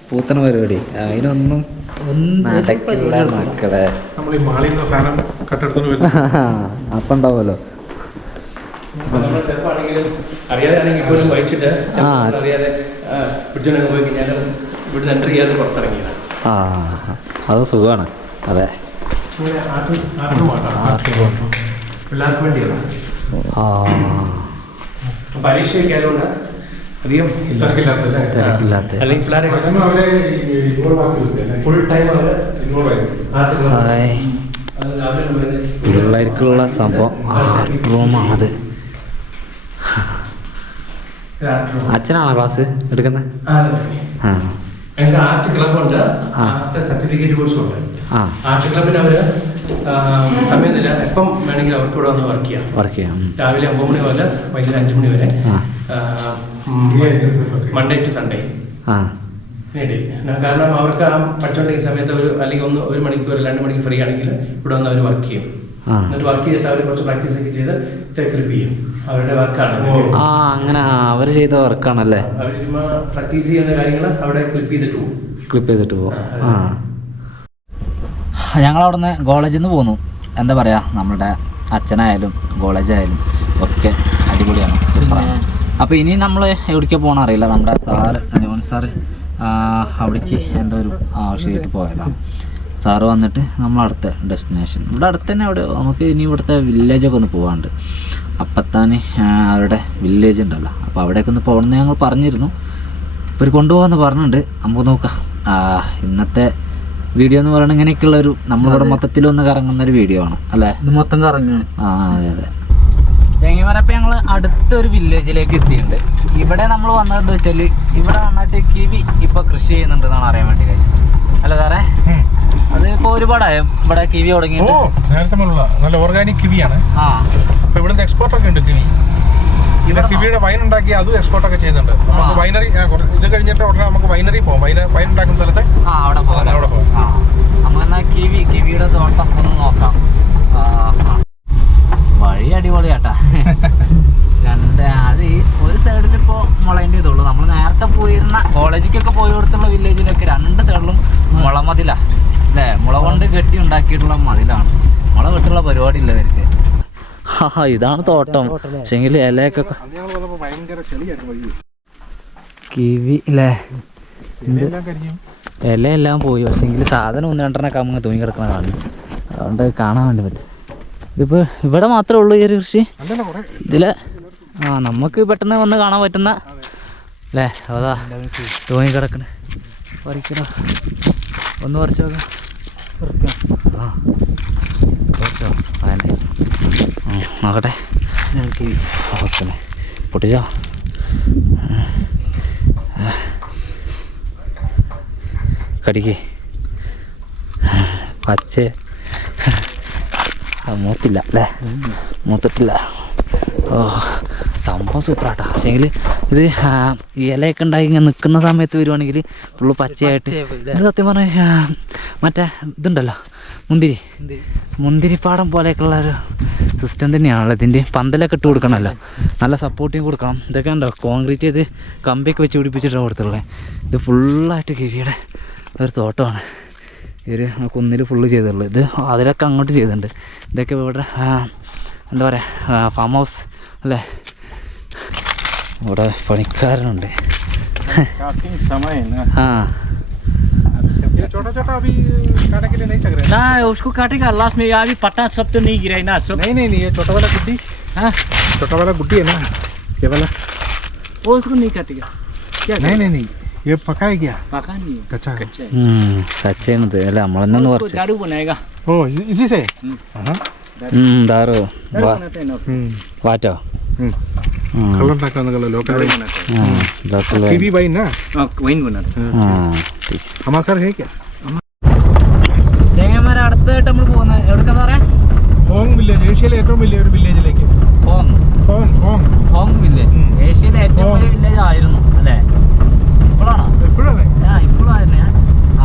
പൂത്തണ പരിപാടി അതിനൊന്നും നടക്കില്ല മക്കളെ. അപ്പം ഉണ്ടാവുമല്ലോ. ആ അത് സുഖമാണ്. അതെ പരീക്ഷയൊക്കെ ആയതുകൊണ്ട് അധികം തിരക്കില്ലാത്ത ഫുൾ ടൈം പിള്ളേർക്കുള്ള സംഭവം ആർട്ട് റൂമാണത്. അച്ഛനാണോ ക്ലാസ് എടുക്കുന്നത്? ഞങ്ങൾക്ക് ആർട്ട് ക്ലബുണ്ട്, ആർട്ട് സർട്ടിഫിക്കറ്റ് കോഴ്സും ഉണ്ട്. ആർട്ട് ക്ലബിന് അവര് സമയമില്ല, എപ്പം വേണമെങ്കിലും അവർക്ക് ഇവിടെ വന്ന് വർക്ക് ചെയ്യാം. രാവിലെ 9 മണി മുതൽ വൈകുന്നേരം 5 മണി വരെ, മൺഡേ ടു സൺഡേ. കാരണം അവർക്ക് ആ പഠിച്ചുകൊണ്ടിരിക്കുന്ന സമയത്ത് അല്ലെങ്കിൽ 1 മണിക്കൂർ 2 മണിക്കൂർ ഫ്രീ ആണെങ്കിൽ ഇവിടെ വന്ന് അവർ വർക്ക് ചെയ്യും. എന്നിട്ട് വർക്ക് ചെയ്തിട്ട് അവർ കുറച്ച് പ്രാക്ടീസ് ഒക്കെ ചെയ്ത് ക്ലിപ്പ് ചെയ്യും. അവരുടെ വർക്കാണ്. അങ്ങനെ അവർ ചെയ്ത വർക്കാണല്ലേ? അവർ പ്രാക്ടീസ് ചെയ്യുന്ന കാര്യങ്ങൾ അവിടെ ക്ലിപ്പ് ചെയ്തിട്ട് പോകും. ഞങ്ങളവിടെ നിന്ന് കോളേജിൽ നിന്ന് പോന്നു. എന്താ പറയുക, നമ്മുടെ അച്ഛനായാലും കോളേജായാലും ഒക്കെ അടിപൊളിയാണ്, സൂപ്പറാണ്. അപ്പോൾ ഇനി നമ്മൾ എവിടേക്ക് പോകണം അറിയില്ല. നമ്മുടെ സാറ് ജോൺ സാറ് അവിടേക്ക് എന്തോ ഒരു ആവശ്യമായിട്ട് പോയതാണ്. സാറ് വന്നിട്ട് നമ്മളടുത്ത ഡെസ്റ്റിനേഷൻ ഇവിടെ അടുത്ത് തന്നെ. അവിടെ നമുക്ക് ഇനി ഇവിടുത്തെ വില്ലേജൊക്കെ ഒന്ന് പോകാനുണ്ട്. അപ്പത്താന് അവരുടെ വില്ലേജ് ഉണ്ടല്ലോ, അപ്പോൾ അവിടേക്ക് ഒന്ന് പോകണമെന്ന് ഞങ്ങൾ പറഞ്ഞിരുന്നു. ഇപ്പോൾ കൊണ്ടുപോകാമെന്ന് പറഞ്ഞിട്ടുണ്ട്. നമുക്ക് നോക്കാം. ഇന്നത്തെ വീഡിയോ എന്ന് പറയുന്നത് ഇങ്ങനെയൊക്കെയുള്ളൊരു നമ്മളിവിടെ മൊത്തത്തിലൊന്ന് കറങ്ങുന്നൊരു വീഡിയോ ആണ് അല്ലേ? മൊത്തം കറങ്ങുകയാണ്. അതെ അതെ. ചെങ്ങിമരപ്പം ഞങ്ങൾ അടുത്തൊരു വില്ലേജിലേക്ക് എത്തിയിട്ടുണ്ട്. ഇവിടെ നമ്മൾ വന്നതെന്ന് വെച്ചാൽ ഇവിടെ നന്നായിട്ട് കിവി ഇപ്പോൾ കൃഷി ചെയ്യുന്നുണ്ടെന്നാണ് അറിയാൻ വേണ്ടി കഴിഞ്ഞത്. അല്ല സാറേ, അത് ഇപ്പോൾ ഒരുപാടായോ ഇവിടെ കിവി തുടങ്ങിയിട്ട്? നേരത്തെ നല്ല ഓർഗാനിക് കിവിയാണ്. അപ്പോൾ ഇവിടുന്ന് എക്സ്പോർട്ടൊക്കെ ഉണ്ട് കിവി. കിവിയുടെ വൈൻ ഉണ്ടാക്കി അതും എക്സ്പോർട്ടൊക്കെ ചെയ്യുന്നുണ്ട്. നമുക്ക് വൈനറി ഇത് കഴിഞ്ഞിട്ട് ഉടനെ നമുക്ക് വൈനറി പോകാം. വൈൻ ഉണ്ടാക്കുന്ന സ്ഥലത്ത് അവിടെ പോകാം. നമുക്കെന്നാൽ കിവിയുടെ തോട്ടം ഒന്ന് നോക്കാം. വഴി അടിപൊളിയാട്ടാ. അത് ഒരു സൈഡിൽ ഇപ്പോൾ മുളേൻ്റെ ഇതുള്ളൂ. നമ്മൾ നേരത്തെ പോയിരുന്ന കോളേജിലേക്കൊക്കെ പോയി കൊടുത്തുള്ള വില്ലേജിലൊക്കെ 2 സൈഡിലും മുള മതിലാണ് അല്ലേ? മുള കൊണ്ട് കെട്ടി ഉണ്ടാക്കിയിട്ടുള്ള മതിലാണ്. മുള കെട്ടുള്ള പരിപാടി ഇല്ല ഇവർക്ക്. ഇതാണ് തോട്ടം. പക്ഷെങ്കിൽ ഇലയൊക്കെ കിവി അല്ലേ? ഇലയെല്ലാം പോയി. പക്ഷെങ്കിൽ സാധനം 1-2 അങ്ങ് തൂങ്ങി കിടക്കുന്ന കാണും. അതുകൊണ്ട് കാണാൻ വേണ്ടി പറ്റും. ഇതിപ്പോൾ ഇവിടെ മാത്രമേ ഉള്ളൂ ഈ ഒരു കൃഷി ഇതിൽ. നമുക്ക് പെട്ടെന്ന് വന്ന് കാണാൻ പറ്റുന്ന അല്ലേ? അതാ തൂങ്ങി കിടക്കണേ. പറിക്കണോ? ഒന്ന് പറിച്ചു നോക്കാം. പറിച്ചോ? അതന്നെ നോക്കട്ടെ. ഓക്കെ, പൊട്ടിച്ചോ? കടിക്ക്. പച്ച മൂത്തില്ല അല്ലേ? മൂത്തിട്ടില്ല. സംഭവം സൂപ്പറാട്ടോ. പക്ഷേങ്കിൽ ഇത് ഈ ഇലയൊക്കെ ഉണ്ടായി ഇങ്ങനെ നിൽക്കുന്ന സമയത്ത് വരുവാണെങ്കിൽ ഫുള്ള് പച്ചയായിട്ട് ഇത് സത്യം പറഞ്ഞാൽ മറ്റേ ഇതുണ്ടല്ലോ മുന്തിരിപ്പാടം പോലെയൊക്കെയുള്ള ഒരു സിസ്റ്റം തന്നെയാണല്ലോ. ഇതിൻ്റെ പന്തലൊക്കെ ഇട്ട് കൊടുക്കണമല്ലോ, നല്ല സപ്പോർട്ടിങ് കൊടുക്കണം. ഇതൊക്കെ ഉണ്ടോ കോൺക്രീറ്റ് ചെയ്ത് കമ്പിയൊക്കെ വെച്ച് പിടിപ്പിച്ചിട്ടാണ് കൊടുത്തുള്ളത്. ഇത് ഫുള്ളായിട്ട് കിവിയുടെ ഒരു തോട്ടമാണ്. ഇവർ കുന്നിൽ ഫുള്ള് ചെയ്തിട്ടുള്ളത്. ഇത് അതിലൊക്കെ അങ്ങോട്ട് ചെയ്തിട്ടുണ്ട്. ഇതൊക്കെ ഇവിടെ എന്താ പറയുക ഫാം ഹൗസ് അല്ലേ. ഇവിടെ പണിക്കാരനുണ്ട്. ആ छोटा छोटा अभी खाने के लिए नहीं सक रहे। ना उसको काटेगा लास्ट में, अभी पत्ता सब तो नहीं गिरा है ना सब। नहीं ये छोटा वाला गुड्डी, हाँ छोटा वाला गुड्डी है ना, क्या वाला? वो उसको नहीं काटेगा क्या? नहीं ये पका है क्या? पका नहीं है, कच्चा है। कच्चा है। കച്ചയാണിത് അല്ല നമ്മളെന്നു उसको കുറച്ച് दारू बनाएगा। ओ इसी से हाँ ദാറു दारू बनाते हैं ना। വാറ്റോ कलर ഉണ്ടാക്കുന്ന colour local local kiwi wine ना, हाँ वाइन बनाते हैं। हमारा सर है क्या? ചെങ്ങന്മാരെ അടുത്തായിട്ട് നമ്മൾ പോകുന്നത് എവിടേക്കാ പറയാ? ഹോങ് വില്ലേജ്, ഏഷ്യയിലെ ഏറ്റവും വലിയ ഒരു വില്ലേജിലേക്ക്. ഹോങ് വില്ലേജ് ഏഷ്യയിലെ ഏറ്റവും വലിയ വില്ലേജ് ആയിരുന്നു അല്ലേ? ഇപ്പോഴാണോ? എപ്പോഴും അതെ. ഇപ്പോഴും തന്നെയാ.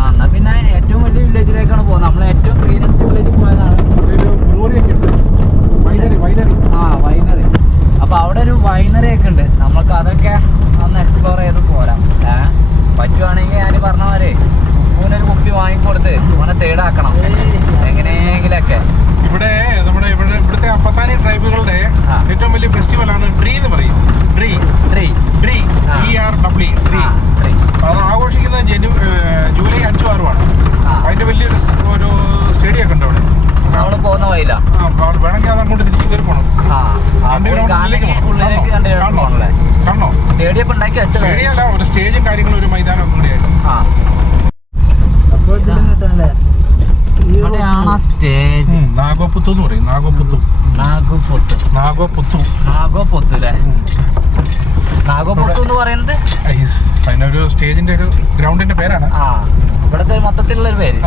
എന്നാ പിന്നെ ഏറ്റവും വലിയ വില്ലേജിലേക്കാണ് പോകുന്നത്. നമ്മൾ ഏറ്റവും ഗ്രീനസ്റ്റ് വില്ലേജ് പോയതാണ്. വൈനറി. അപ്പോൾ അവിടെ ഒരു വൈനറി ഒക്കെ ഉണ്ട്. നമുക്ക് അതൊക്കെ ഒന്ന് എക്സ്പ്ലോർ ചെയ്ത് പോരാം. പറ്റുവാണെങ്കിൽ ഞാൻ പറഞ്ഞ പോലെ ഉപ്പൂനൊരു കുപ്പി വാങ്ങിക്കൊടുത്ത് ഓനെ സൈഡാക്കണം എങ്ങനെയെങ്കിലൊക്കെ. ഇവിടെ നമ്മുടെ ഇവിടുത്തെ അപ്പത്താനി ട്രൈബുകളുടെ ഏറ്റവും വലിയ ഫെസ്റ്റിവലാണ് ഡ്രീ എന്ന് പറയും. ഡ്രീ അത് ആഘോഷിക്കുന്നത് ജൂലൈ 5, 6 അതിന്റെ വലിയൊരു ഒരു സ്റ്റേഡിയം ഒക്കെ ഉണ്ട് അവിടെ. നമ്മൾ പോകുന്ന വഴിയില്ല വേണമെങ്കിൽ അത് അങ്ങോട്ട് തിരിച്ചു കയറി പോകണം. കാണണോ? സ്റ്റേഡിയം ഉണ്ടാക്കി വെച്ചത്. സ്റ്റേഡിയം അല്ല, ഒരു സ്റ്റേജും കാര്യങ്ങളും ഒരു മൈതാനം ഒന്നും കൂടി ആയിട്ട്. ഇവിടെയാണ് സ്റ്റേജ്. നാഗോപുത്തു എന്ന് പറയും. നാഗോപുത്തു അല്ലേ? നാഗോപുത്തു എന്ന് പറയുന്നത് അതിനൊരു സ്റ്റേജിന്റെ ഒരു ഗ്രൗണ്ടിന്റെ പേരാണ്. ഇവിടുത്തെ മൊത്തത്തിലുള്ള ഒരു പേര്.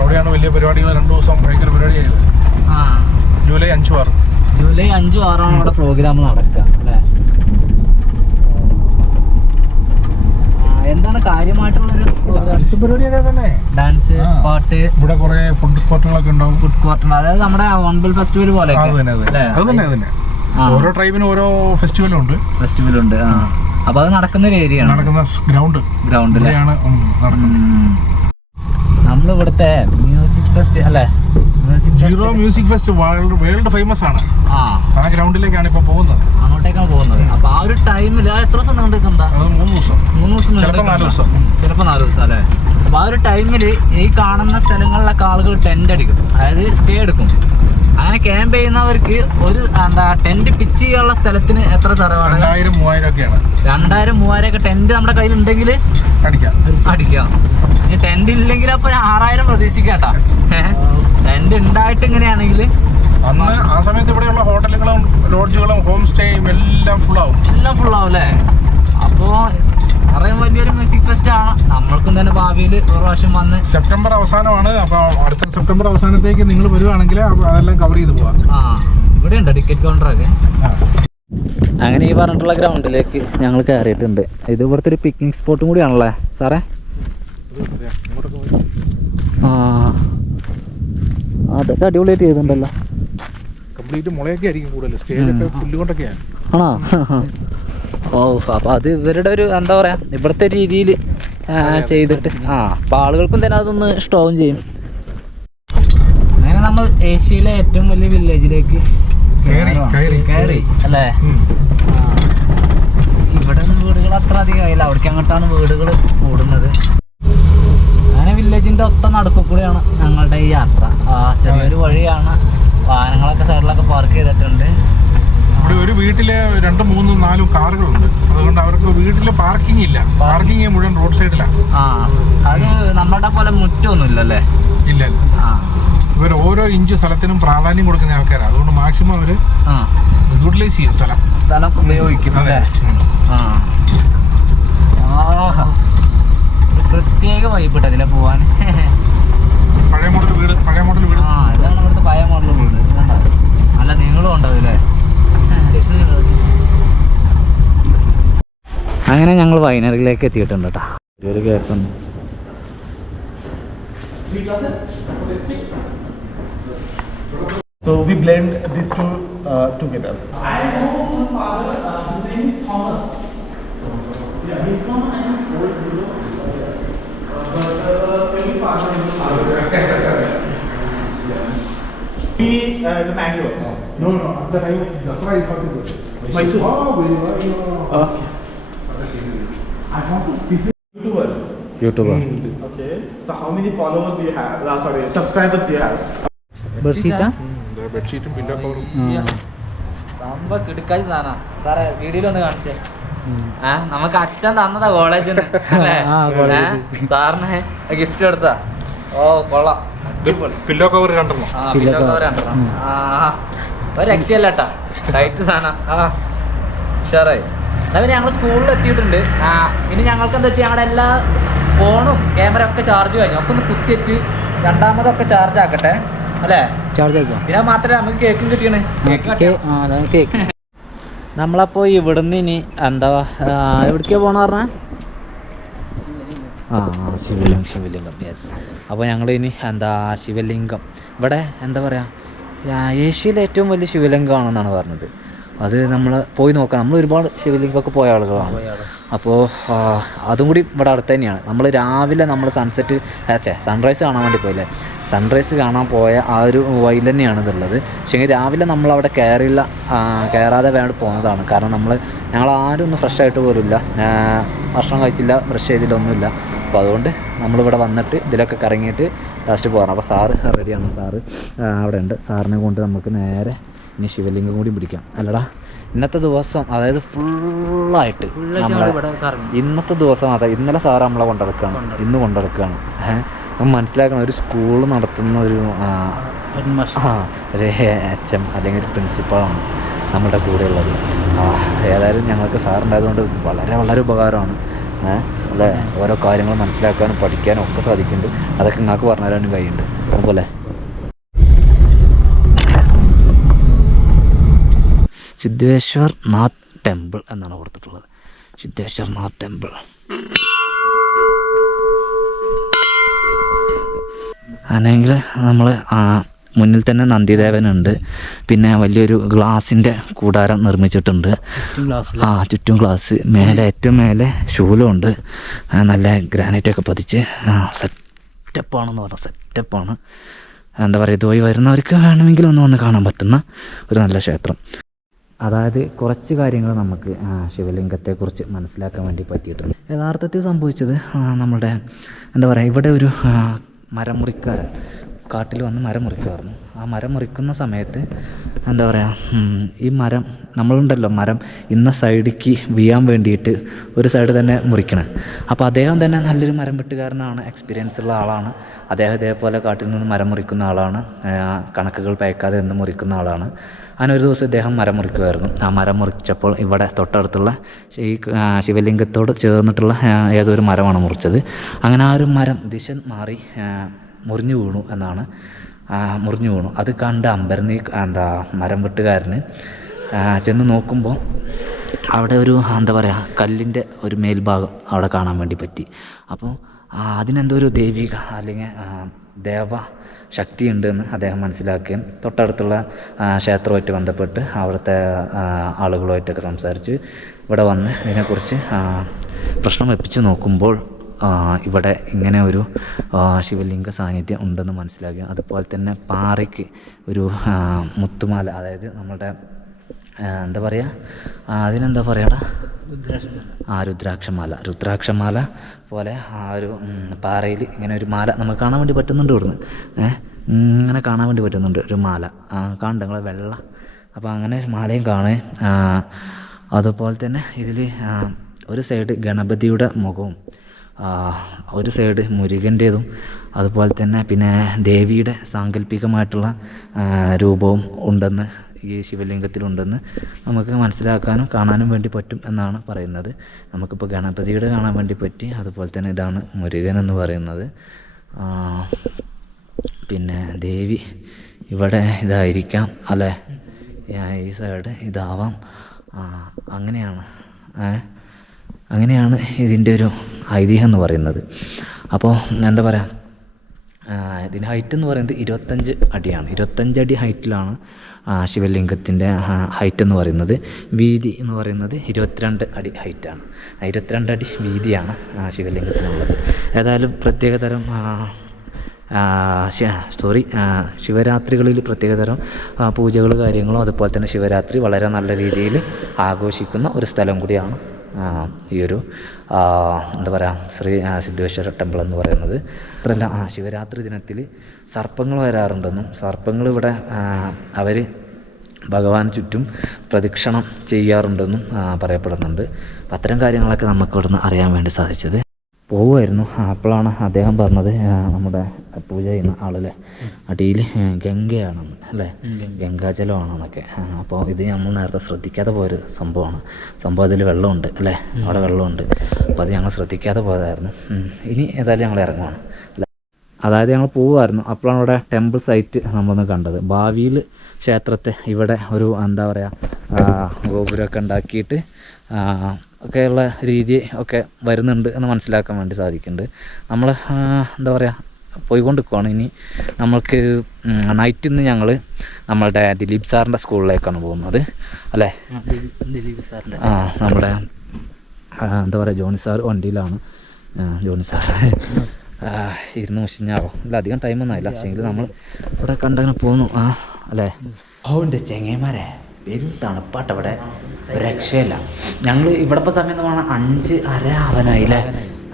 അവിടെയാണ് വലിയ പരിപാടികൾ 2 ദിവസം ഭയങ്കര പരിപാടിയായത്. ജൂലൈ 5, 6 ജൂലൈ 5, 6 അവിടെ പ്രോഗ്രാം നടക്കുക അല്ലേ? എന്താണ് കാര്യമായിട്ടുള്ളൊരു പരിപാടിയൊക്കെ തന്നെ? ഡാൻസ്, പാട്ട്. ഇവിടെ കുറെ ഫുഡ് കോർട്ടുകളൊക്കെ ഉണ്ടാവും. ഫുഡ് കോർട്ടുണ്ട്, അതായത് നമ്മുടെ ഹോൺബിൽ ഫെസ്റ്റിവൽ പോലെ. അത് തന്നെ ഓരോ ട്രൈബിനും ഓരോ ഫെസ്റ്റിവലും ഉണ്ട്. അപ്പൊ അത് നടക്കുന്ന ഒരു ഏരിയ നടക്കുന്ന ഗ്രൗണ്ടിലാണ് നടക്കുന്നത്. നമ്മളിവിടുത്തെ മ്യൂസിക് ഫെസ്റ്റ് അല്ലേ? Zero music fest world famous ആണ്. ആ ഗ്രൗണ്ടിലേക്കാണ് ഇപ്പൊ പോകുന്നത്. അങ്ങോട്ടേക്കാണ് പോകുന്നത്. അപ്പൊ ആ ഒരു ടൈമിൽ എത്ര ദിവസം നീണ്ടിരിക്കുന്നതാ? 3 ദിവസം, 3 ദിവസം, ചിലപ്പോൾ 4 ദിവസം. ചിലപ്പോൾ 4 ദിവസം അല്ലേ? അപ്പൊ ആ ഒരു ടൈമിൽ ഈ കാണുന്ന സ്ഥലങ്ങളിലൊക്കെ ആളുകൾ ടെന്റ് അടിക്കും, അതായത് സ്റ്റേ എടുക്കും. അങ്ങനെ ക്യാമ്പ് ചെയ്യുന്നവർക്ക് ഒരു ടെന്റ് പിച്ച് ചെയ്യാനുള്ള സ്ഥലത്തിന് എത്ര ചെലവാണ്? 2000-3000 ഒക്കെയാണ്. 2000-3000 ഒക്കെ ടെന്റ് നമ്മുടെ കയ്യിൽ ഉണ്ടെങ്കിൽ അടിക്കാം. ഇനി ടെന്റ് ഇല്ലെങ്കിൽ അപ്പൊ 6000 പ്രതീക്ഷിക്കാട്ടാ. ടെന്റ് ഉണ്ടായിട്ട് ഇങ്ങനെയാണെങ്കിൽ അന്ന് ആ സമയത്ത് ഇവിടെയുള്ള ഹോട്ടലുകളും ലോഡ്ജുകളും ഹോം സ്റ്റേയും എല്ലാം ഫുള്ളാവും അല്ലേ? അപ്പോ അത്രയും വലിയൊരു മ്യൂസിക് ഫെസ്റ്റ് ആണ്. നമ്മൾക്കും തന്നെ ഭാവിയിൽ ഒരു പ്രാവശ്യം വന്ന്. സെപ്റ്റംബർ അവസാനമാണ്. അപ്പൊ അടുത്ത സെപ്റ്റംബർ അവസാനത്തേക്ക് നിങ്ങൾ വരുവാണെങ്കിൽ അതെല്ലാം കവർ ചെയ്ത് പോവാം. ഇവിടെ ഉണ്ട് ടിക്കറ്റ് കൗണ്ടറൊക്കെ. അങ്ങനെ ഈ പറഞ്ഞിട്ടുള്ള ഗ്രൗണ്ടിലേക്ക് ഞങ്ങൾ കയറിയിട്ടുണ്ട്. ഇത് ഇവിടുത്തെ ഒരു പിക്നിക് സ്പോട്ടും കൂടിയാണല്ലേ സാറേ? അതൊക്കെ അടിപൊളിയായിട്ട് ചെയ്തിട്ടുണ്ടല്ലോ. കംപ്ലീറ്റ് മുളയൊക്കെ ആയിരിക്കും കൂടുതൽ. സ്റ്റേജൊക്കെ പുല്ലുകൊണ്ടൊക്കെയാണ്. ആണോ? അപ്പോൾ അത് ഇവരുടെ ഒരു എന്താ പറയാ ഇവിടുത്തെ രീതിയിൽ ചെയ്തിട്ട് അപ്പോൾ ആളുകൾക്കും തന്നെ അതൊന്ന് ഇഷ്ടമാവും ചെയ്യും. അങ്ങനെ നമ്മൾ ഏഷ്യയിലെ ഏറ്റവും വലിയ വില്ലേജിലേക്ക് കയറി അല്ലേ? ഇവിടെ നിന്ന് വീടുകൾ അത്ര അധികം ആയില്ല, അവിടേക്ക് അങ്ങോട്ടാണ് വീടുകൾ കൂടുന്നത്. അങ്ങനെ വില്ലേജിന്റെ ഒത്ത നടുക്കിൽ കൂടെയാണ് ഞങ്ങളുടെ ഈ യാത്ര. ചെറിയൊരു വഴിയാണ്, വാഹനങ്ങളൊക്കെ സൈഡിലൊക്കെ പാർക്ക് ചെയ്തിട്ടുണ്ട്. ഇവിടെ ഒരു വീട്ടില് 2, 3, 4 കാറുകളുണ്ട്. അതുകൊണ്ട് അവർക്ക് വീട്ടില് പാർക്കിംഗ് ഇല്ല. പാർക്കിംഗ് മുഴുവൻ റോഡ് സൈഡിലാണ്. അത് നമ്മുടെ പോലെ മുറ്റൊന്നും ഇല്ലല്ലേ? ഇല്ല. ഇവർ ഓരോ ഇഞ്ച് സ്ഥലത്തിനും പ്രാധാന്യം കൊടുക്കുന്ന ആൾക്കാരാണ്. അതുകൊണ്ട് മാക്സിമം അവര് യൂട്ടിലൈസ് ചെയ്യും സ്ഥലം ഉപയോഗിക്കും. പ്രത്യേക വൈബിട്ട് അതിലെ പോവാൻ. പഴയ മോഡൽ വീട്. ഇതാണ് ഇവിടുത്തെ പഴയ മോഡൽ വീട്. നല്ല നീളം ഉണ്ടാവും അല്ലേ? അങ്ങനെ ഞങ്ങൾ വൈനറിയിലേക്ക് എത്തിയിട്ടുണ്ട് കേട്ടോ. ഒരു കേൾക്കുന്നു. So we blend these two together. The mango. No, at the time of Dasara, you have to go. Mysore. Oh, very well. I want to. This is YouTuber okay. So how many followers do you have? Sorry, subscribers do you have? ബെഡ്ഷീറ്റാ ബെഡ്ഷീറ്റും pillow കവറും. സംഭവം കിടക്കാതി സാധനം സാറേ വീഡിയോയിലൊന്ന് കാണിച്ചേ. നമുക്ക് അച്ഛൻ തന്നതാ കോളേജിൽ നിന്ന് സാറിന് ഗിഫ്റ്റ് എടുത്താ. ഓ കൊള്ളാം, പില്ലോ കവർ രണ്ടെണ്ണം. പില്ലോ കവർ രണ്ടെണ്ണം. ഒരു രക്ഷയല്ലേട്ടാ, ടൈറ്റ് സാധനം. ഉഷാറായി. അതേപോലെ ഞങ്ങൾ സ്കൂളിൽ എത്തിയിട്ടുണ്ട്. ഇനി ഞങ്ങൾക്ക് എന്താ വെച്ചാൽ ഞങ്ങളുടെ എല്ലാ ഫോണും ക്യാമറ ഒക്കെ ചാർജ് കഴിഞ്ഞു. ഒക്കെ ഒന്ന് കുത്തിവെച്ച് രണ്ടാമതൊക്കെ ചാർജ് ആക്കട്ടെ അല്ലേ? ചാർജ് ആക്കാം. പിന്നെ മാത്രമേ നമുക്ക് കേക്കും കിട്ടിയണേ. കേക്ക് നമ്മളപ്പോൾ ഇവിടുന്ന് ഇനി എന്താ എവിടേക്കാ പോകണമെന്ന് പറഞ്ഞാൽ ശിവലിംഗം. യെസ്. അപ്പോൾ ഞങ്ങൾ ഇനി എന്താ ശിവലിംഗം ഇവിടെ എന്താ പറയുക ഏഷ്യയിലെ ഏറ്റവും വലിയ ശിവലിംഗമാണെന്നാണ് പറഞ്ഞത്. അത് നമ്മൾ പോയി നോക്കാം. നമ്മൾ ഒരുപാട് ശിവലിംഗമൊക്കെ പോയ ആളുകളാണ്. അപ്പോൾ അതും കൂടി ഇവിടെ അടുത്ത് തന്നെയാണ്. നമ്മൾ രാവിലെ നമ്മൾ സൺറൈസ് കാണാൻ വേണ്ടി പോയില്ലേ, സൺറൈസ് കാണാൻ പോയ ആ ഒരു വഴിയിൽ തന്നെയാണ് ഇതുള്ളത്. പക്ഷേ രാവിലെ നമ്മളവിടെ കയറാതെ വേണ്ടി പോകുന്നതാണ്. കാരണം ഞങ്ങളാരും ഒന്നും ഫ്രഷ് ആയിട്ട് പോലുമില്ല, ഭക്ഷണം കഴിച്ചില്ല, ബ്രഷ് ചെയ്തില്ലൊന്നുമില്ല. അപ്പോൾ അതുകൊണ്ട് നമ്മളിവിടെ വന്നിട്ട് ഇതിലൊക്കെ കറങ്ങിയിട്ട് ലാസ്റ്റ് പോകണം. അപ്പോൾ സാറ് റെഡിയാണ്, സാറ് അവിടെ ഉണ്ട്. സാറിനെ കൊണ്ട് നമുക്ക് നേരെ ഇനി ശിവലിംഗം കൂടി പിടിക്കാം അല്ലടാ. ഇന്നത്തെ ദിവസം അതായത് ഫുള്ളായിട്ട് ഇന്നത്തെ ദിവസം ഇന്നലെ സാറ് നമ്മളെ കൊണ്ടെടുക്കുകയാണ്, ഇന്ന് കൊണ്ടെടുക്കുകയാണ്. അപ്പം മനസ്സിലാക്കണം, ഒരു സ്കൂൾ നടത്തുന്ന ഒരു HM അല്ലെങ്കിൽ ഒരു പ്രിൻസിപ്പാളാണ് നമ്മുടെ കൂടെ ഉള്ളത്. ഏതായാലും ഞങ്ങൾക്ക് സാറുണ്ടായതുകൊണ്ട് വളരെ വളരെ ഉപകാരമാണ്. അല്ലേ, ഓരോ കാര്യങ്ങൾ മനസ്സിലാക്കാനും പഠിക്കാനും ഒക്കെ സാധിക്കുന്നുണ്ട്. അതൊക്കെ നിങ്ങൾക്ക് പറഞ്ഞു തരാനും കഴിയുന്നുണ്ട്. അതുപോലെ സിദ്ധേശ്വർ നാഥ് ടെമ്പിൾ എന്നാണ് കൊടുത്തിട്ടുള്ളത്. സിദ്ധേശ്വർ നാഥ് ടെമ്പിൾ. അല്ലെങ്കിൽ നമ്മൾ മുന്നിൽ തന്നെ നന്ദിദേവനുണ്ട്. പിന്നെ വലിയൊരു ഗ്ലാസിൻ്റെ കൂടാരം നിർമ്മിച്ചിട്ടുണ്ട്. ചുറ്റും ഗ്ലാസ്. ഏറ്റവും മേലെ ശൂലമുണ്ട്. നല്ല ഗ്രാനൈറ്റൊക്കെ പതിച്ച് സെറ്റപ്പാണെന്ന് പറഞ്ഞാൽ സെറ്റപ്പാണ്. എന്താ പറയുക, ഇതുവഴി വരുന്നവർക്ക് വേണമെങ്കിൽ ഒന്ന് വന്ന് കാണാൻ പറ്റുന്ന ഒരു നല്ല ക്ഷേത്രം. അതായത് കുറച്ച് കാര്യങ്ങൾ നമുക്ക് ശിവലിംഗത്തെക്കുറിച്ച് മനസ്സിലാക്കാൻ വേണ്ടി പറ്റിയിട്ടുണ്ട്. യഥാർത്ഥത്തിൽ സംഭവിച്ചത് നമ്മുടെ എന്താ പറയുക, ഇവിടെ ഒരു മരം മുറിക്കാരൻ കാട്ടിൽ വന്ന് മരം മുറിക്കുമായിരുന്നു. ആ മരം മുറിക്കുന്ന സമയത്ത് എന്താ പറയുക, ഈ മരം നമ്മളുണ്ടല്ലോ, മരം ഇന്ന സൈഡിലേക്ക് വീഴാൻ വേണ്ടിയിട്ട് ഒരു സൈഡ് തന്നെ മുറിക്കണം. അപ്പോൾ അദ്ദേഹം തന്നെ നല്ലൊരു മരം വെട്ടുകാരനാണ്, എക്സ്പീരിയൻസ് ഉള്ള ആളാണ്. അദ്ദേഹം ഇതേപോലെ കാട്ടിൽ നിന്ന് മരം മുറിക്കുന്ന ആളാണ്, കണക്കുകൾ പേക്കാതെ എന്ന് മുറിക്കുന്ന ആളാണ്. അങ്ങനെ ഒരു ദിവസം ഇദ്ദേഹം മരം മുറിക്കുമായിരുന്നു. ആ മരം മുറിച്ചപ്പോൾ ഇവിടെ തൊട്ടടുത്തുള്ള ഈ ശിവലിംഗത്തോട് ചേർന്നിട്ടുള്ള ഏതൊരു മരമാണ് മുറിച്ചത്. അങ്ങനെ ആ ഒരു മരം ദിശ മാറി മുറിഞ്ഞു വീണു. അത് കണ്ട് അമ്പരന്ന് മരം വെട്ടുകാരന് ചെന്ന് നോക്കുമ്പോൾ അവിടെ ഒരു എന്താ പറയുക, കല്ലിൻ്റെ ഒരു മേൽഭാഗം അവിടെ കാണാൻ വേണ്ടി പറ്റി. അപ്പോൾ അതിനെന്തോ ഒരു ദൈവിക അല്ലെങ്കിൽ ദേവ ശക്തിയുണ്ടെന്ന് അദ്ദേഹം മനസ്സിലാക്കുകയും തൊട്ടടുത്തുള്ള ക്ഷേത്രവുമായിട്ട് ബന്ധപ്പെട്ട് അവിടുത്തെ ആളുകളുമായിട്ടൊക്കെ സംസാരിച്ച് ഇവിടെ വന്ന് ഇതിനെക്കുറിച്ച് പ്രശ്നം വെപ്പിച്ച് നോക്കുമ്പോൾ ഇവിടെ ഇങ്ങനെ ഒരു ശിവലിംഗ സാന്നിധ്യം ഉണ്ടെന്ന് മനസ്സിലാക്കുക. അതുപോലെ തന്നെ പാറയ്ക്ക് ഒരു മുത്തുമാല, അതായത് നമ്മുടെ എന്താ പറയുക, അതിനെന്താ പറയുക, രുദ്രാക്ഷമാല പോലെ ആ ഒരു പാറയിൽ ഇങ്ങനെ ഒരു മാല നമുക്ക് കാണാൻ വേണ്ടി പറ്റുന്നുണ്ട്. ഇവിടുന്ന് ഇങ്ങനെ കാണാൻ വേണ്ടി പറ്റുന്നുണ്ട് ഒരു മാല. കാണുന്നുണ്ട് നിങ്ങൾ വെള്ള. അപ്പോൾ അങ്ങനെ മാലയും കാണേ. അതുപോലെ തന്നെ ഇതിൽ ഒരു സൈഡ് ഗണപതിയുടെ മുഖവും ഒരു സൈഡ് മുരുകൻ്റേതും അതുപോലെ തന്നെ പിന്നെ ദേവിയുടെ സാങ്കല്പികമായിട്ടുള്ള രൂപവും ഉണ്ടെന്ന് ഈ ശിവലിംഗത്തിലുണ്ടെന്ന് നമുക്ക് മനസ്സിലാക്കാനും കാണാനും വേണ്ടി പറ്റും എന്നാണ് പറയുന്നത്. നമുക്കിപ്പോൾ ഗണപതിയുടെ കാണാൻ വേണ്ടി പറ്റി. അതുപോലെ തന്നെ ഇതാണ് മുരുകൻ എന്ന് പറയുന്നത്. പിന്നെ ദേവി ഇവിടെ ഇതായിരിക്കാം അല്ലേ, ഈ സൈഡ് ഇതാവാം. അങ്ങനെയാണ്. അങ്ങനെയാണ് ഇതിൻ്റെ ഒരു ഐതിഹ്യം എന്ന് പറയുന്നത്. അപ്പോൾ എന്താ പറയുക, ഇതിൻ്റെ ഹൈറ്റ് എന്ന് പറയുന്നത് 25 അടിയാണ്. 25 അടി ഹൈറ്റിലാണ് ശിവലിംഗത്തിൻ്റെ ഹൈറ്റ് എന്ന് പറയുന്നത്. വീതി എന്ന് പറയുന്നത് 22 അടി ഹൈറ്റാണ്. 22 അടി വീതിയാണ് ശിവലിംഗത്തിനുള്ളത്. ഏതായാലും പ്രത്യേകതരം ശിവരാത്രികളിൽ പ്രത്യേകതരം പൂജകൾ കാര്യങ്ങളും അതുപോലെ തന്നെ ശിവരാത്രി വളരെ നല്ല രീതിയിൽ ആഘോഷിക്കുന്ന ഒരു സ്ഥലം കൂടിയാണ് ഈ ഒരു എന്താ പറയുക ശ്രീ സിദ്ധേശ്വര ടെമ്പിൾ എന്ന് പറയുന്നത്. മാത്രമല്ല ശിവരാത്രി ദിനത്തിൽ സർപ്പങ്ങൾ വരാറുണ്ടെന്നും സർപ്പങ്ങൾ ഇവിടെ അവർ ഭഗവാന് ചുറ്റും പ്രദക്ഷിണം ചെയ്യാറുണ്ടെന്നും പറയപ്പെടുന്നുണ്ട്. അപ്പം അത്തരം കാര്യങ്ങളൊക്കെ നമുക്ക് ഇവിടുന്ന് അറിയാൻ വേണ്ടി സാധിച്ചത്. പോവുമായിരുന്നു, അപ്പോഴാണ് അദ്ദേഹം പറഞ്ഞത് നമ്മുടെ പൂജ ചെയ്യുന്ന ആളല്ലേ അടിയിൽ ഗംഗയാണെന്ന് അല്ലേ, ഗംഗാജലമാണെന്നൊക്കെ. അപ്പോൾ ഇത് നമ്മൾ നേരത്തെ ശ്രദ്ധിക്കാതെ പോയൊരു സംഭവമാണ്. സംഭവം അതിൽ വെള്ളമുണ്ട് അല്ലേ, അവിടെ വെള്ളമുണ്ട്. അപ്പോൾ അത് ഞങ്ങൾ ശ്രദ്ധിക്കാതെ പോയതായിരുന്നു. ഇനി ഏതായാലും ഞങ്ങൾ ഇറങ്ങുവാണ് അല്ലേ. അതായത് ഞങ്ങൾ പോവുമായിരുന്നു, അപ്പോഴാണ് ഇവിടെ ടെമ്പിൾ സൈറ്റ് നമ്മളൊന്ന് കണ്ടത്. ഭാവിയിൽ ക്ഷേത്രത്തെ ഇവിടെ ഒരു എന്താ പറയുക ഗോപുരമൊക്കെ ഉണ്ടാക്കിയിട്ട് ഒക്കെയുള്ള രീതി ഒക്കെ വരുന്നുണ്ട് എന്ന് മനസ്സിലാക്കാൻ വേണ്ടി സാധിക്കുന്നുണ്ട്. നമ്മൾ എന്താ പറയുക പോയിക്കൊണ്ടിരിക്കുകയാണ്. ഇനി നമ്മൾക്ക് നൈറ്റിൽ നിന്ന് ഞങ്ങൾ നമ്മളുടെ ദിലീപ് സാറിൻ്റെ സ്കൂളിലേക്കാണ് പോകുന്നത് അല്ലേ. ദിലീപ് സാറിൻ്റെ നമ്മുടെ എന്താ പറയുക ജോണി സാർ വണ്ടിയിലാണ്. ജോണി സാർ ഇരുന്ന് മുഷിഞ്ഞാവോ ഇല്ല, അധികം ടൈമൊന്നും ആയില്ല. പക്ഷേങ്കിൽ നമ്മൾ ഇവിടെ കണ്ടങ്ങനെ പോന്നു അല്ലേ. ഉണ്ട് ചെങ്ങന്മാരെ പെരും തണുപ്പാട്ട് ഇവിടെ, രക്ഷയില്ല. ഞങ്ങൾ ഇവിടെ ഇപ്പോൾ സമയം എന്ന് പറഞ്ഞാൽ 5:30 ആവാനായില്ലേ,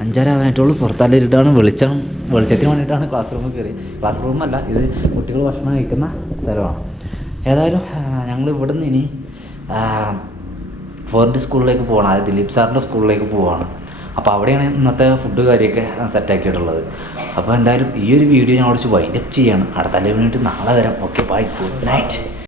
5:30 ആവാനായിട്ടുള്ളൂ. പുറത്തല്ലിട്ടാണ് വെളിച്ചത്തിന് വേണ്ടിയിട്ടാണ് ക്ലാസ് റൂമിൽ കയറി. ക്ലാസ് റൂമല്ല ഇത്, കുട്ടികൾ ഭക്ഷണം കഴിക്കുന്ന സ്ഥലമാണ്. ഏതായാലും ഞങ്ങൾ ഇവിടെ നിന്ന് ഇനി ഫോറിൻ്റെ സ്കൂളിലേക്ക് പോകണം, അതായത് ദിലീപ് സാറിൻ്റെ സ്കൂളിലേക്ക് പോവുകയാണ്. അപ്പോൾ അവിടെയാണ് ഇന്നത്തെ ഫുഡ് കാര്യമൊക്കെ സെറ്റാക്കിയിട്ടുള്ളത്. അപ്പോൾ എന്തായാലും ഈ ഒരു വീഡിയോ ഞാൻ കുറച്ച് വൈൻഡപ്പ് ചെയ്യാണ്. അടുത്ത വേണ്ടിയിട്ട് നാളെ വരാം. Okay bye, good night.